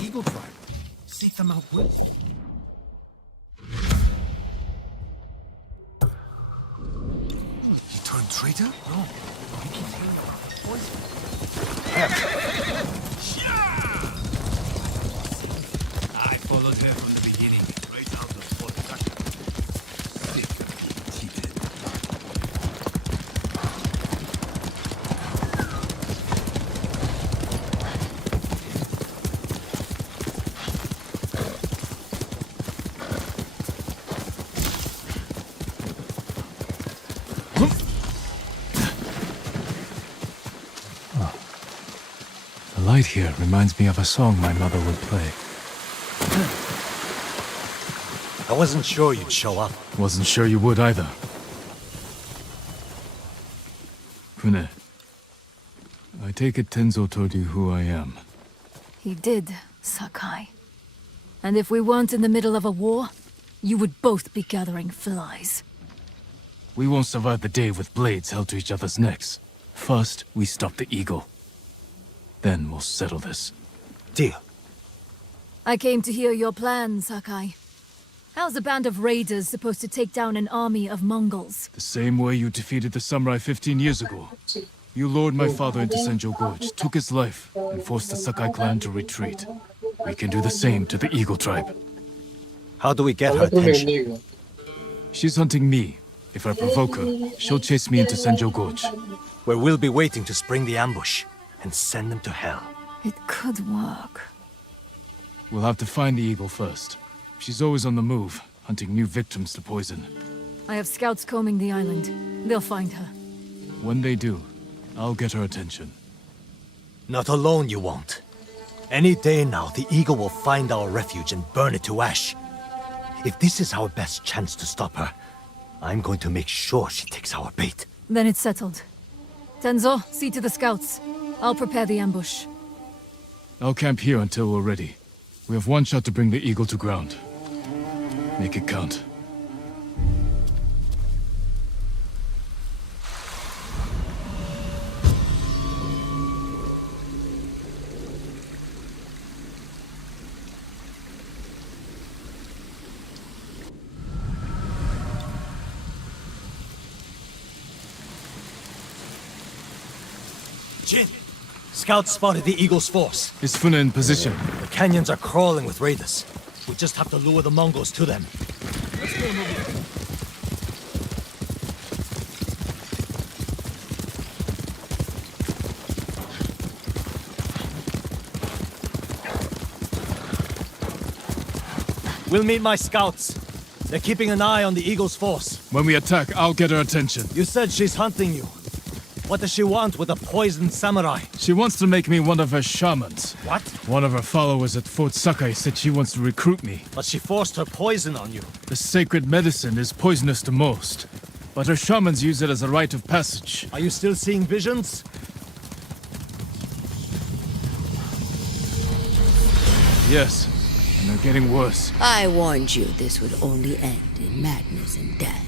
Eagle tribe. Seek them out with. He turned traitor? No. Poison. I followed her from the beginning. Right out of Fort Tucker. Sick of being cheated. The light here reminds me of a song my mother would play. I wasn't sure you'd show up. Wasn't sure you would either. Fune, I take it Tenzo told you who I am. He did, Sakai. And if we weren't in the middle of a war, you would both be gathering flies. We won't survive the day with blades held to each other's necks. First, we stop the eagle. Then we'll settle this. Deal. I came to hear your plan, Sakai. How's a band of raiders supposed to take down an army of Mongols? The same way you defeated the samurai 15 years ago. You lured my father into Senjo Gorge, took his life, and forced the Sakai clan to retreat. We can do the same to the Eagle tribe. How do we get her attention? She's hunting me. If I provoke her, she'll chase me into Senjo Gorge. Where we'll be waiting to spring the ambush and send them to hell. It could work. We'll have to find the eagle first. She's always on the move, hunting new victims to poison. I have scouts combing the island. They'll find her. When they do, I'll get her attention. Not alone you won't. Any day now, the Eagle will find our refuge and burn it to ash. If this is our best chance to stop her, I'm going to make sure she takes our bait. Then it's settled. Tenzo, see to the scouts. I'll prepare the ambush. I'll camp here until we're ready. We have one shot to bring the Eagle to ground. Make it count. Jin! Scouts spotted the Eagle's force. Is Funa in position? The canyons are crawling with raiders. We just have to lure the Mongols to them. Let's go, Nobu. We'll meet my scouts. They're keeping an eye on the Eagle's force. When we attack, I'll get her attention. You said she's hunting you. What does she want with a poisoned samurai? She wants to make me one of her shamans. What? One of her followers at Fort Sakai said she wants to recruit me. But she forced her poison on you. The sacred medicine is poisonous to most, but her shamans use it as a rite of passage. Are you still seeing visions? Yes, and they're getting worse. I warned you this would only end in madness and death.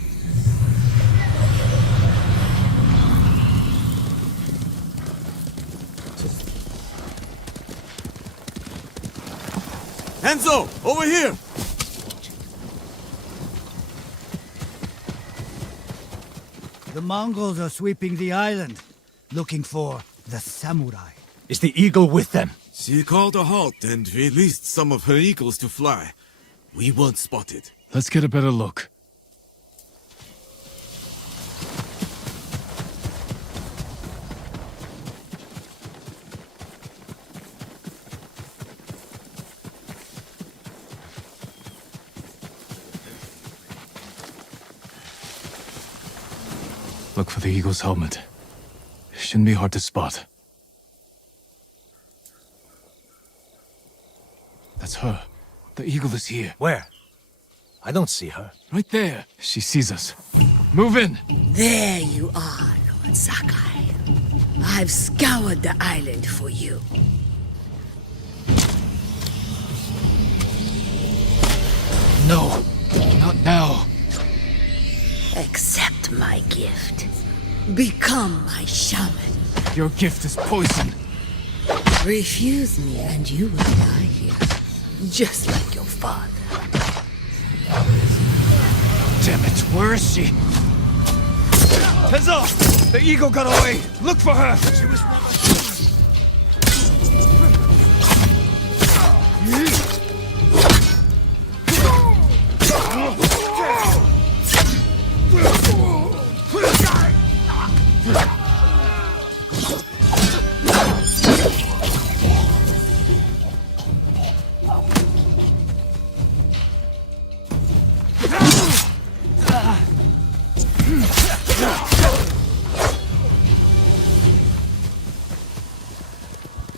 Enzo, over here! The Mongols are sweeping the island, looking for the samurai. Is the Eagle with them? She called a halt and released some of her eagles to fly. We weren't spotted. Let's get a better look. Look for the Eagle's helmet. Shouldn't be hard to spot. That's her. The Eagle is here. Where? I don't see her. Right there. She sees us. Move in! There you are, Lord Sakai. I've scoured the island for you. No, not now. Accept my gift. Become my shaman. Your gift is poison. Refuse me and you will die here. Just like your father. Damn it, where is she? Tenzo! The Eagle got away! Look for her! She was...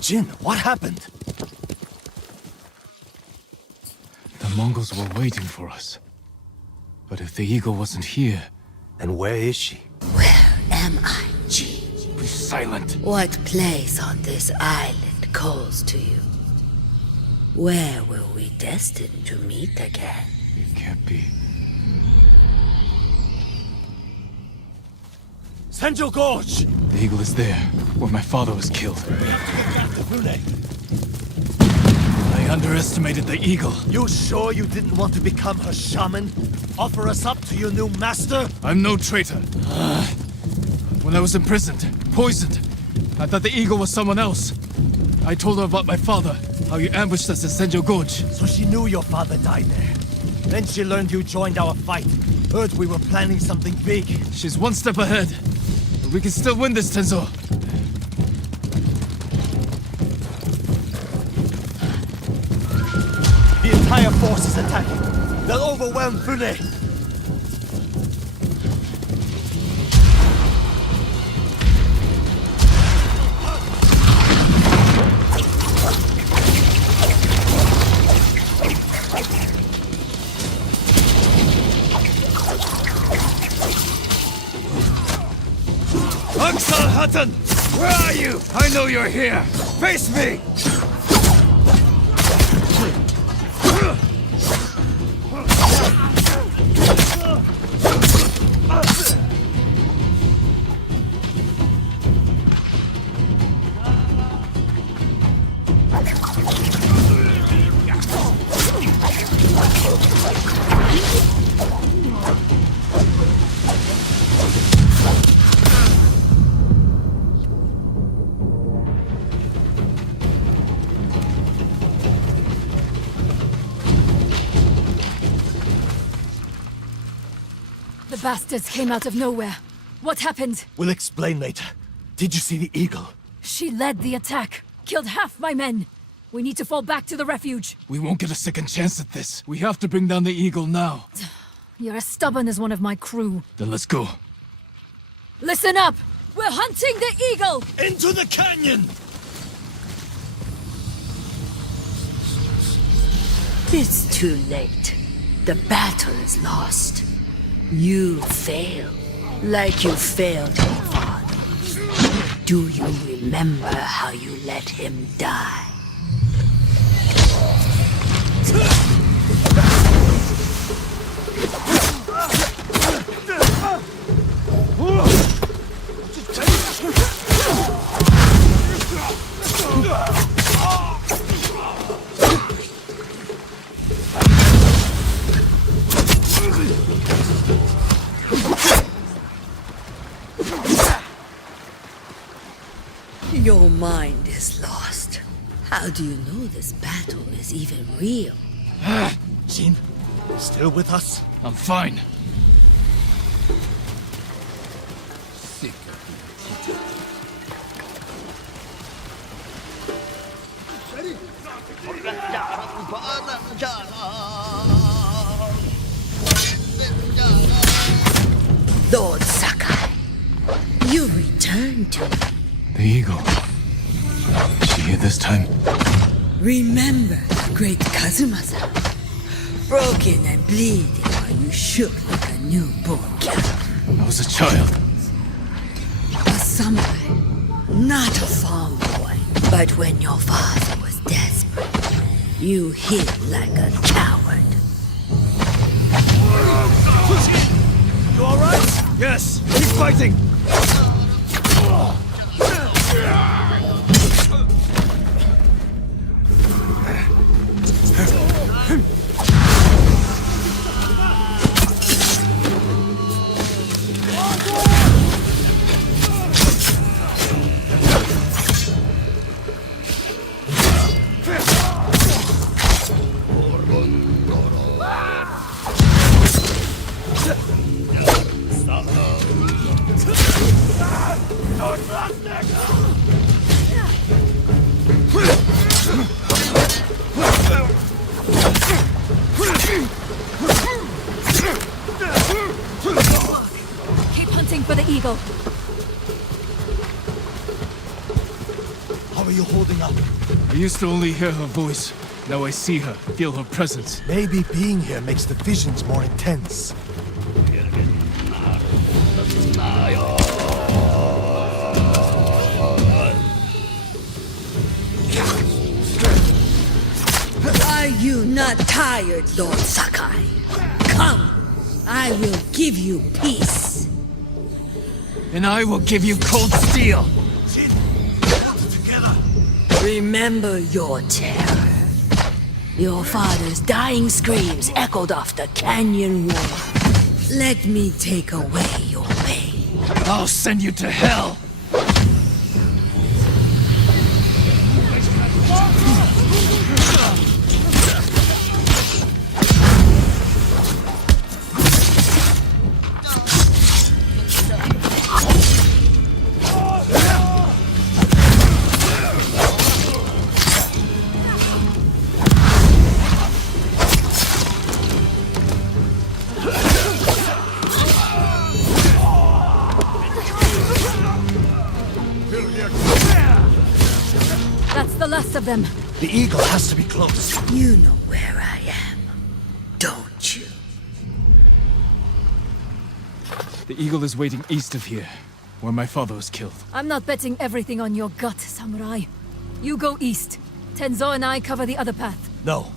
Jin, what happened? The Mongols were waiting for us. But if the Eagle wasn't here... Then where is she? Where am I, Jin? Be silent. What place on this island calls to you? Where were we destined to meet again? It can't be. Senjo Gorge! The Eagle is there, where my father was killed. I underestimated the Eagle. You sure you didn't want to become her shaman? Offer us up to your new master? I'm no traitor. When I was imprisoned, poisoned, I thought the Eagle was someone else. I told her about my father, how you ambushed us at Senjo Gorge. So she knew your father died there. Then she learned you joined our fight. Heard we were planning something big. She's one step ahead. But we can still win this, Tenzo. The entire force is attacking. They'll overwhelm Fune. Aksal Hutton! Where are you? I know you're here! Face me! The bastards came out of nowhere. What happened? We'll explain later. Did you see the eagle? She led the attack. Killed half my men. We need to fall back to the refuge. We won't get a second chance at this. We have to bring down the eagle now. You're as stubborn as one of my crew. Then let's go. Listen up! We're hunting the eagle! Into the canyon! It's too late. The battle is lost. You fail, like you failed your father. Do you remember how you let him die? Your mind is lost. How do you know this battle is even real? Jin, still with us? I'm fine. Sick of being Lord Sakai, you returned to me. The eagle. Is she here this time? Remember the great Kazuma-san? Broken and bleeding while you shook like a newborn cat. I was a child. A samurai, not a farm boy. But when your father was desperate, you hid like a coward. You alright? Yes, keep fighting! Keep hunting for the eagle. How are you holding up? I used to only hear her voice. Now I see her, feel her presence. Maybe being here makes the visions more intense. Are you not tired, Lord Sakai? Come, I will give you peace. And I will give you cold steel! Remember your terror. Your father's dying screams echoed off the canyon wall. Let me take away your pain. I'll send you to hell! That's the last of them. The eagle has to be close. You know where I am, don't you? The eagle is waiting east of here. where my father was killed. I'm not betting everything on your gut, samurai. You go east. Tenzo and I cover the other path. No.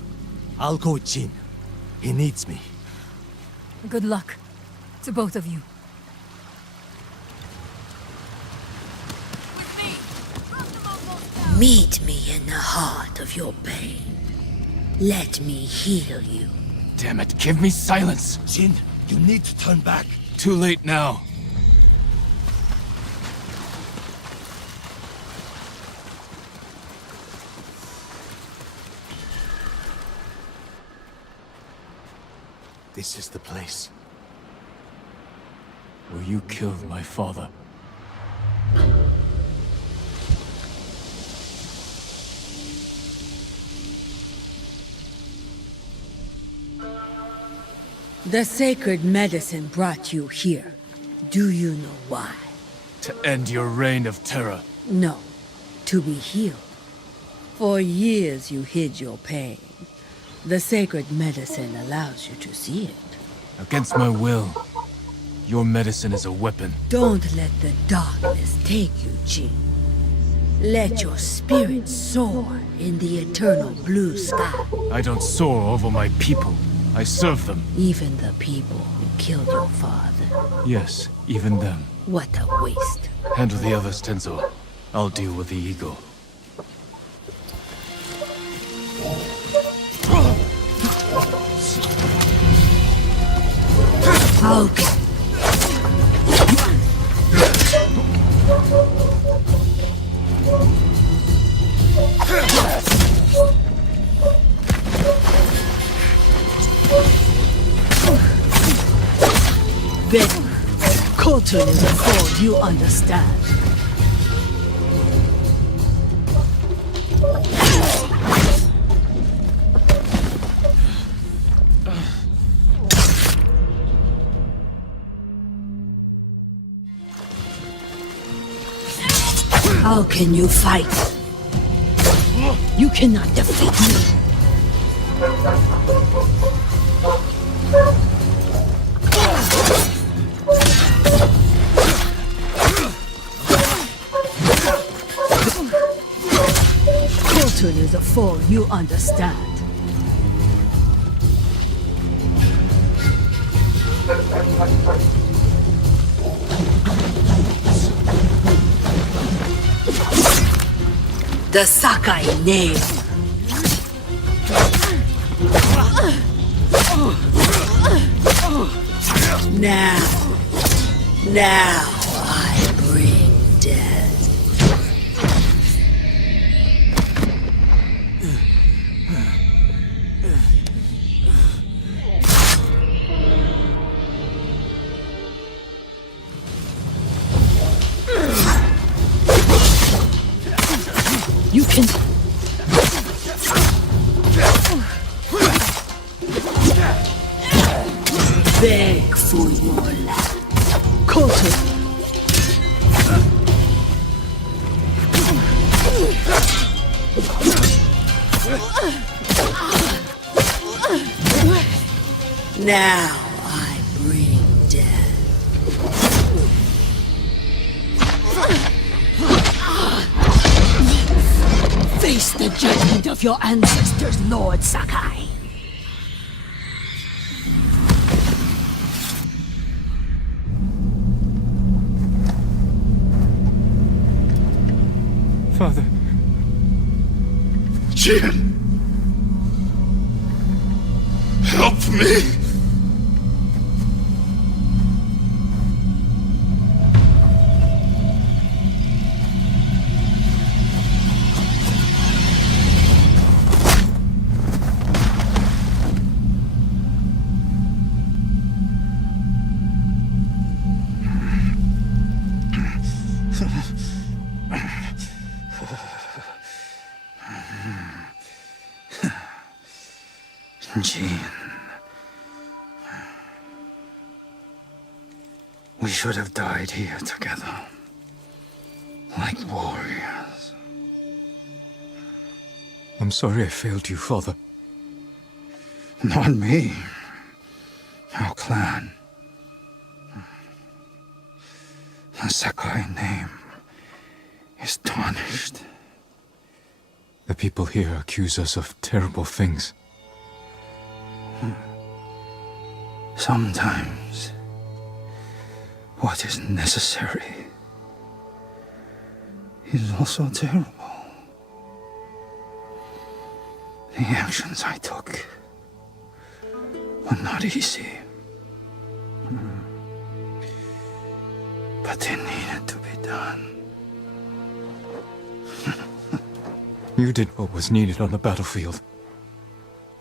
I'll go with Jin. He needs me. Good luck. To both of you. Meet me in the heart of your pain. Let me heal you. Damn it, give me silence! Jin, you need to turn back. Too late now. This is the place. Where you killed my father. The sacred medicine brought you here. Do you know why? To end your reign of terror. No. To be healed. For years you hid your pain. The sacred medicine allows you to see it. Against my will. Your medicine is a weapon. Don't let the darkness take you, Jin. Let your spirit soar in the eternal blue sky. I don't soar over my people. I serve them. Even the people who killed your father. Yes, even them. What a waste. Handle the others, Tenzo. I'll deal with the ego. Okay. Ben, Colton is a fool, you understand. How can you fight? You cannot defeat me. Colton is a fool, you understand. The Sakai name. Now I bring death. You can... Beg for your life. Colton. Now I bring death. Face the judgment of your ancestors, Lord Sakai. Father. Jin! Help me! Jin. We should have died here together. Like warriors. I'm sorry I failed you, Father. Not me. Our clan. The Sakai name is tarnished. The people here accuse us of terrible things. Sometimes, what is necessary is also terrible. The actions I took were not easy. But they needed to be done. You did what was needed on the battlefield.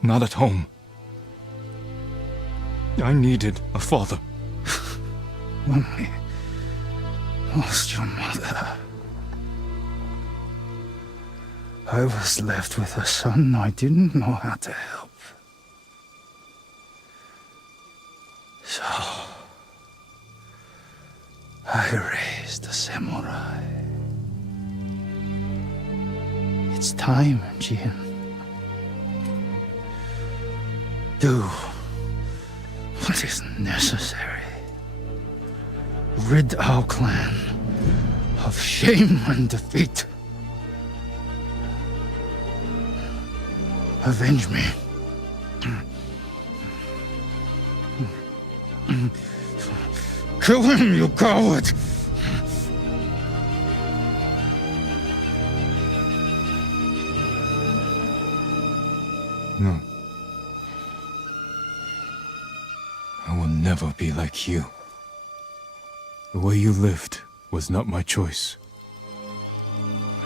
Not at home. I needed a father. When we lost your mother, I was left with a son I didn't know how to help. So, I raised a samurai. It's time, Jin. Do what is necessary. Rid our clan of shame and defeat. Avenge me. Kill him, you coward! No. I will never be like you. The way you lived was not my choice.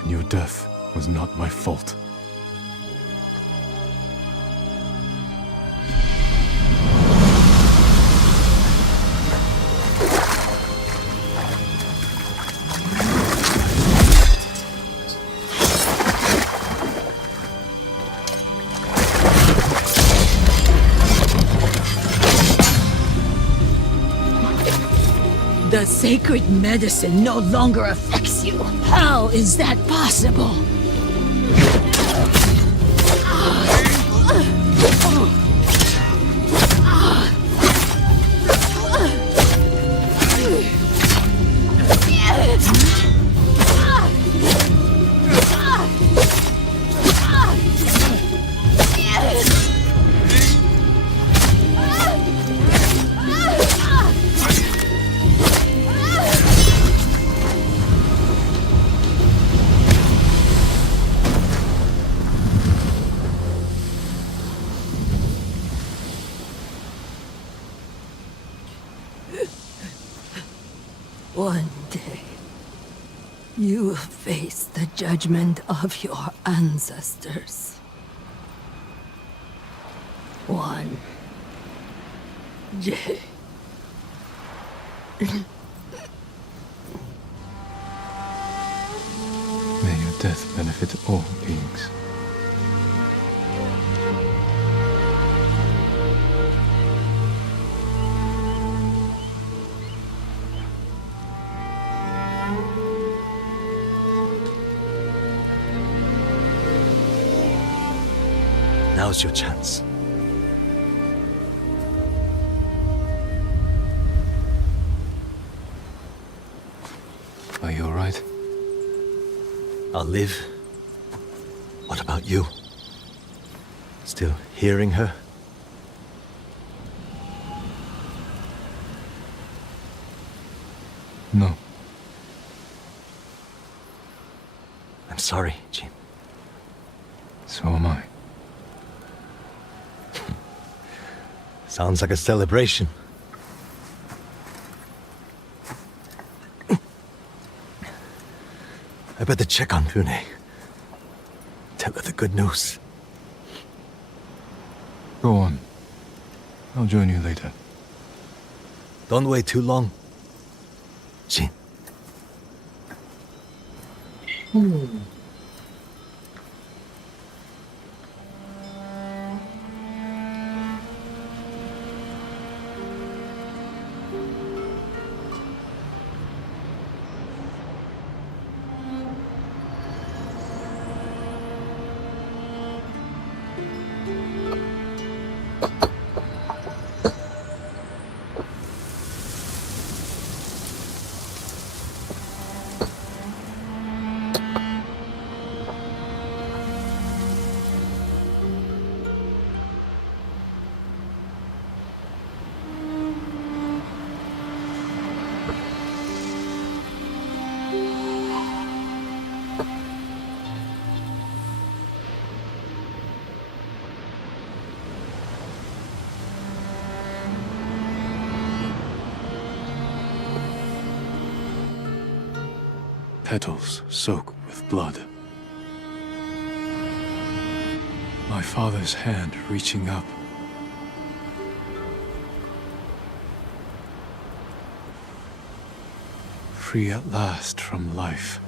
And your death was not my fault. The sacred medicine no longer affects you. How is that possible? One day, you will face the judgment of your ancestors. One day. May your death benefit all beings. Now's your chance. Are you alright? I'll live. What about you? Still hearing her? No. I'm sorry, Jin. So am I. Sounds like a celebration. I better check on Pune. Tell her the good news. Go on. I'll join you later. Don't wait too long. Jin. Petals soak with blood. My father's hand reaching up. Free at last from life.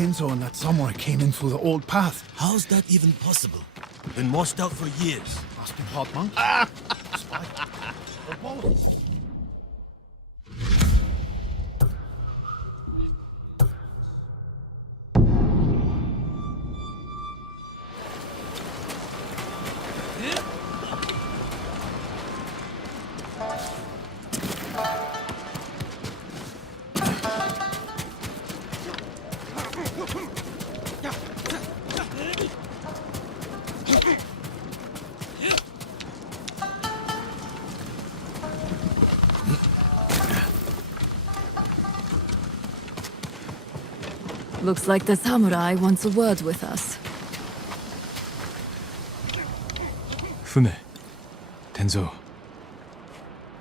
Tenzo and that samurai came in through the old path. How's that even possible? Been washed out for years. Must be hot, monk. Spy. Or both. Looks like the samurai wants a word with us. Fume, Tenzo,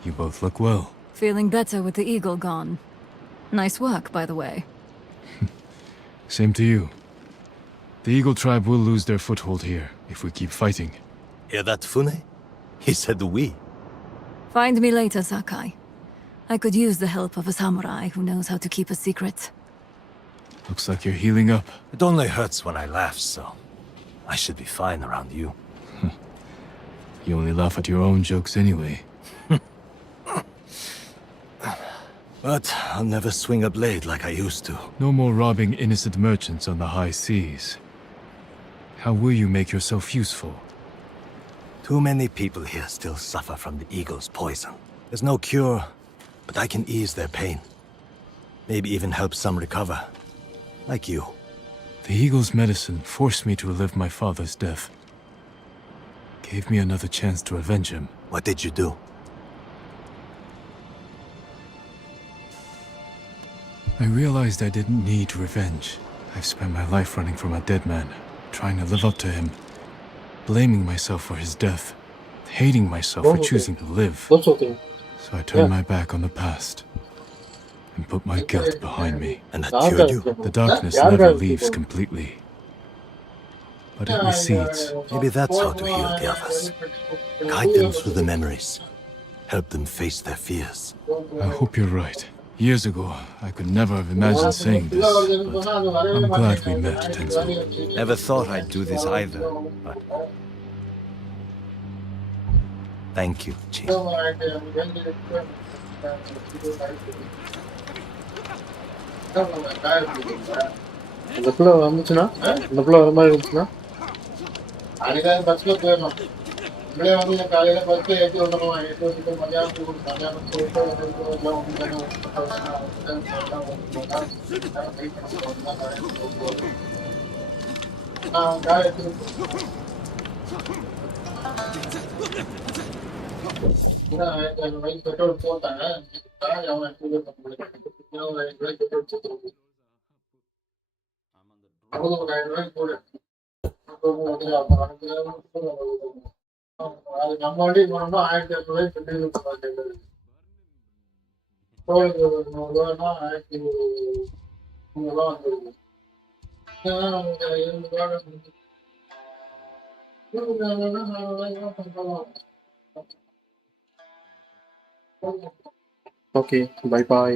you both look well. Feeling better with the eagle gone. Nice work, by the way. Same to you. The Eagle tribe will lose their foothold here if we keep fighting. Hear that, Fune? He said we. Find me later, Sakai. I could use the help of a samurai who knows how to keep a secret. Looks like you're healing up. It only hurts when I laugh, so I should be fine around you. You only laugh at your own jokes anyway. But I'll never swing a blade like I used to. No more robbing innocent merchants on the high seas. How will you make yourself useful? Too many people here still suffer from the Eagle's poison. There's no cure, but I can ease their pain. Maybe even help some recover. Like you. The Eagle's medicine forced me to relive my father's death. Gave me another chance to avenge him. What did you do? I realized I didn't need revenge. I've spent my life running from a dead man, trying to live up to him, blaming myself for his death, hating myself for choosing to live. So I turned my back on the past and put my guilt behind me. And that cured you? The darkness never leaves completely, but it recedes. Maybe that's how to heal the others. Guide them through the memories. Help them face their fears. I hope you're right. Years ago, I could never have imagined saying this, but I'm glad we met, Tenzo. Never thought I'd do this either, but... Thank you, Chief. இந்த பிள்ளை வந்துச்சுன்னா இந்த பிள்ளை வர மாதிரி இருந்துச்சுன்னா அன்னைக்கு பஸ்ல போயிடணும் இப்படியே வந்து காலையில பஸ்ல ஏற்றி விடணும் ஏற்றி வச்சுட்டு மதியானம் மதியானம் வயசு பெட்ரோல் போட்டாங்க அவன் $60,000 போடு அது நம்ம வண்டி போனோம்னா 1500 பெட்ரோல் போடுறாங்க. கோயிலுக்கு 100 ரூபானா 1300 வந்துருது. நமக்கு 20 ரூபா. Okay, bye bye.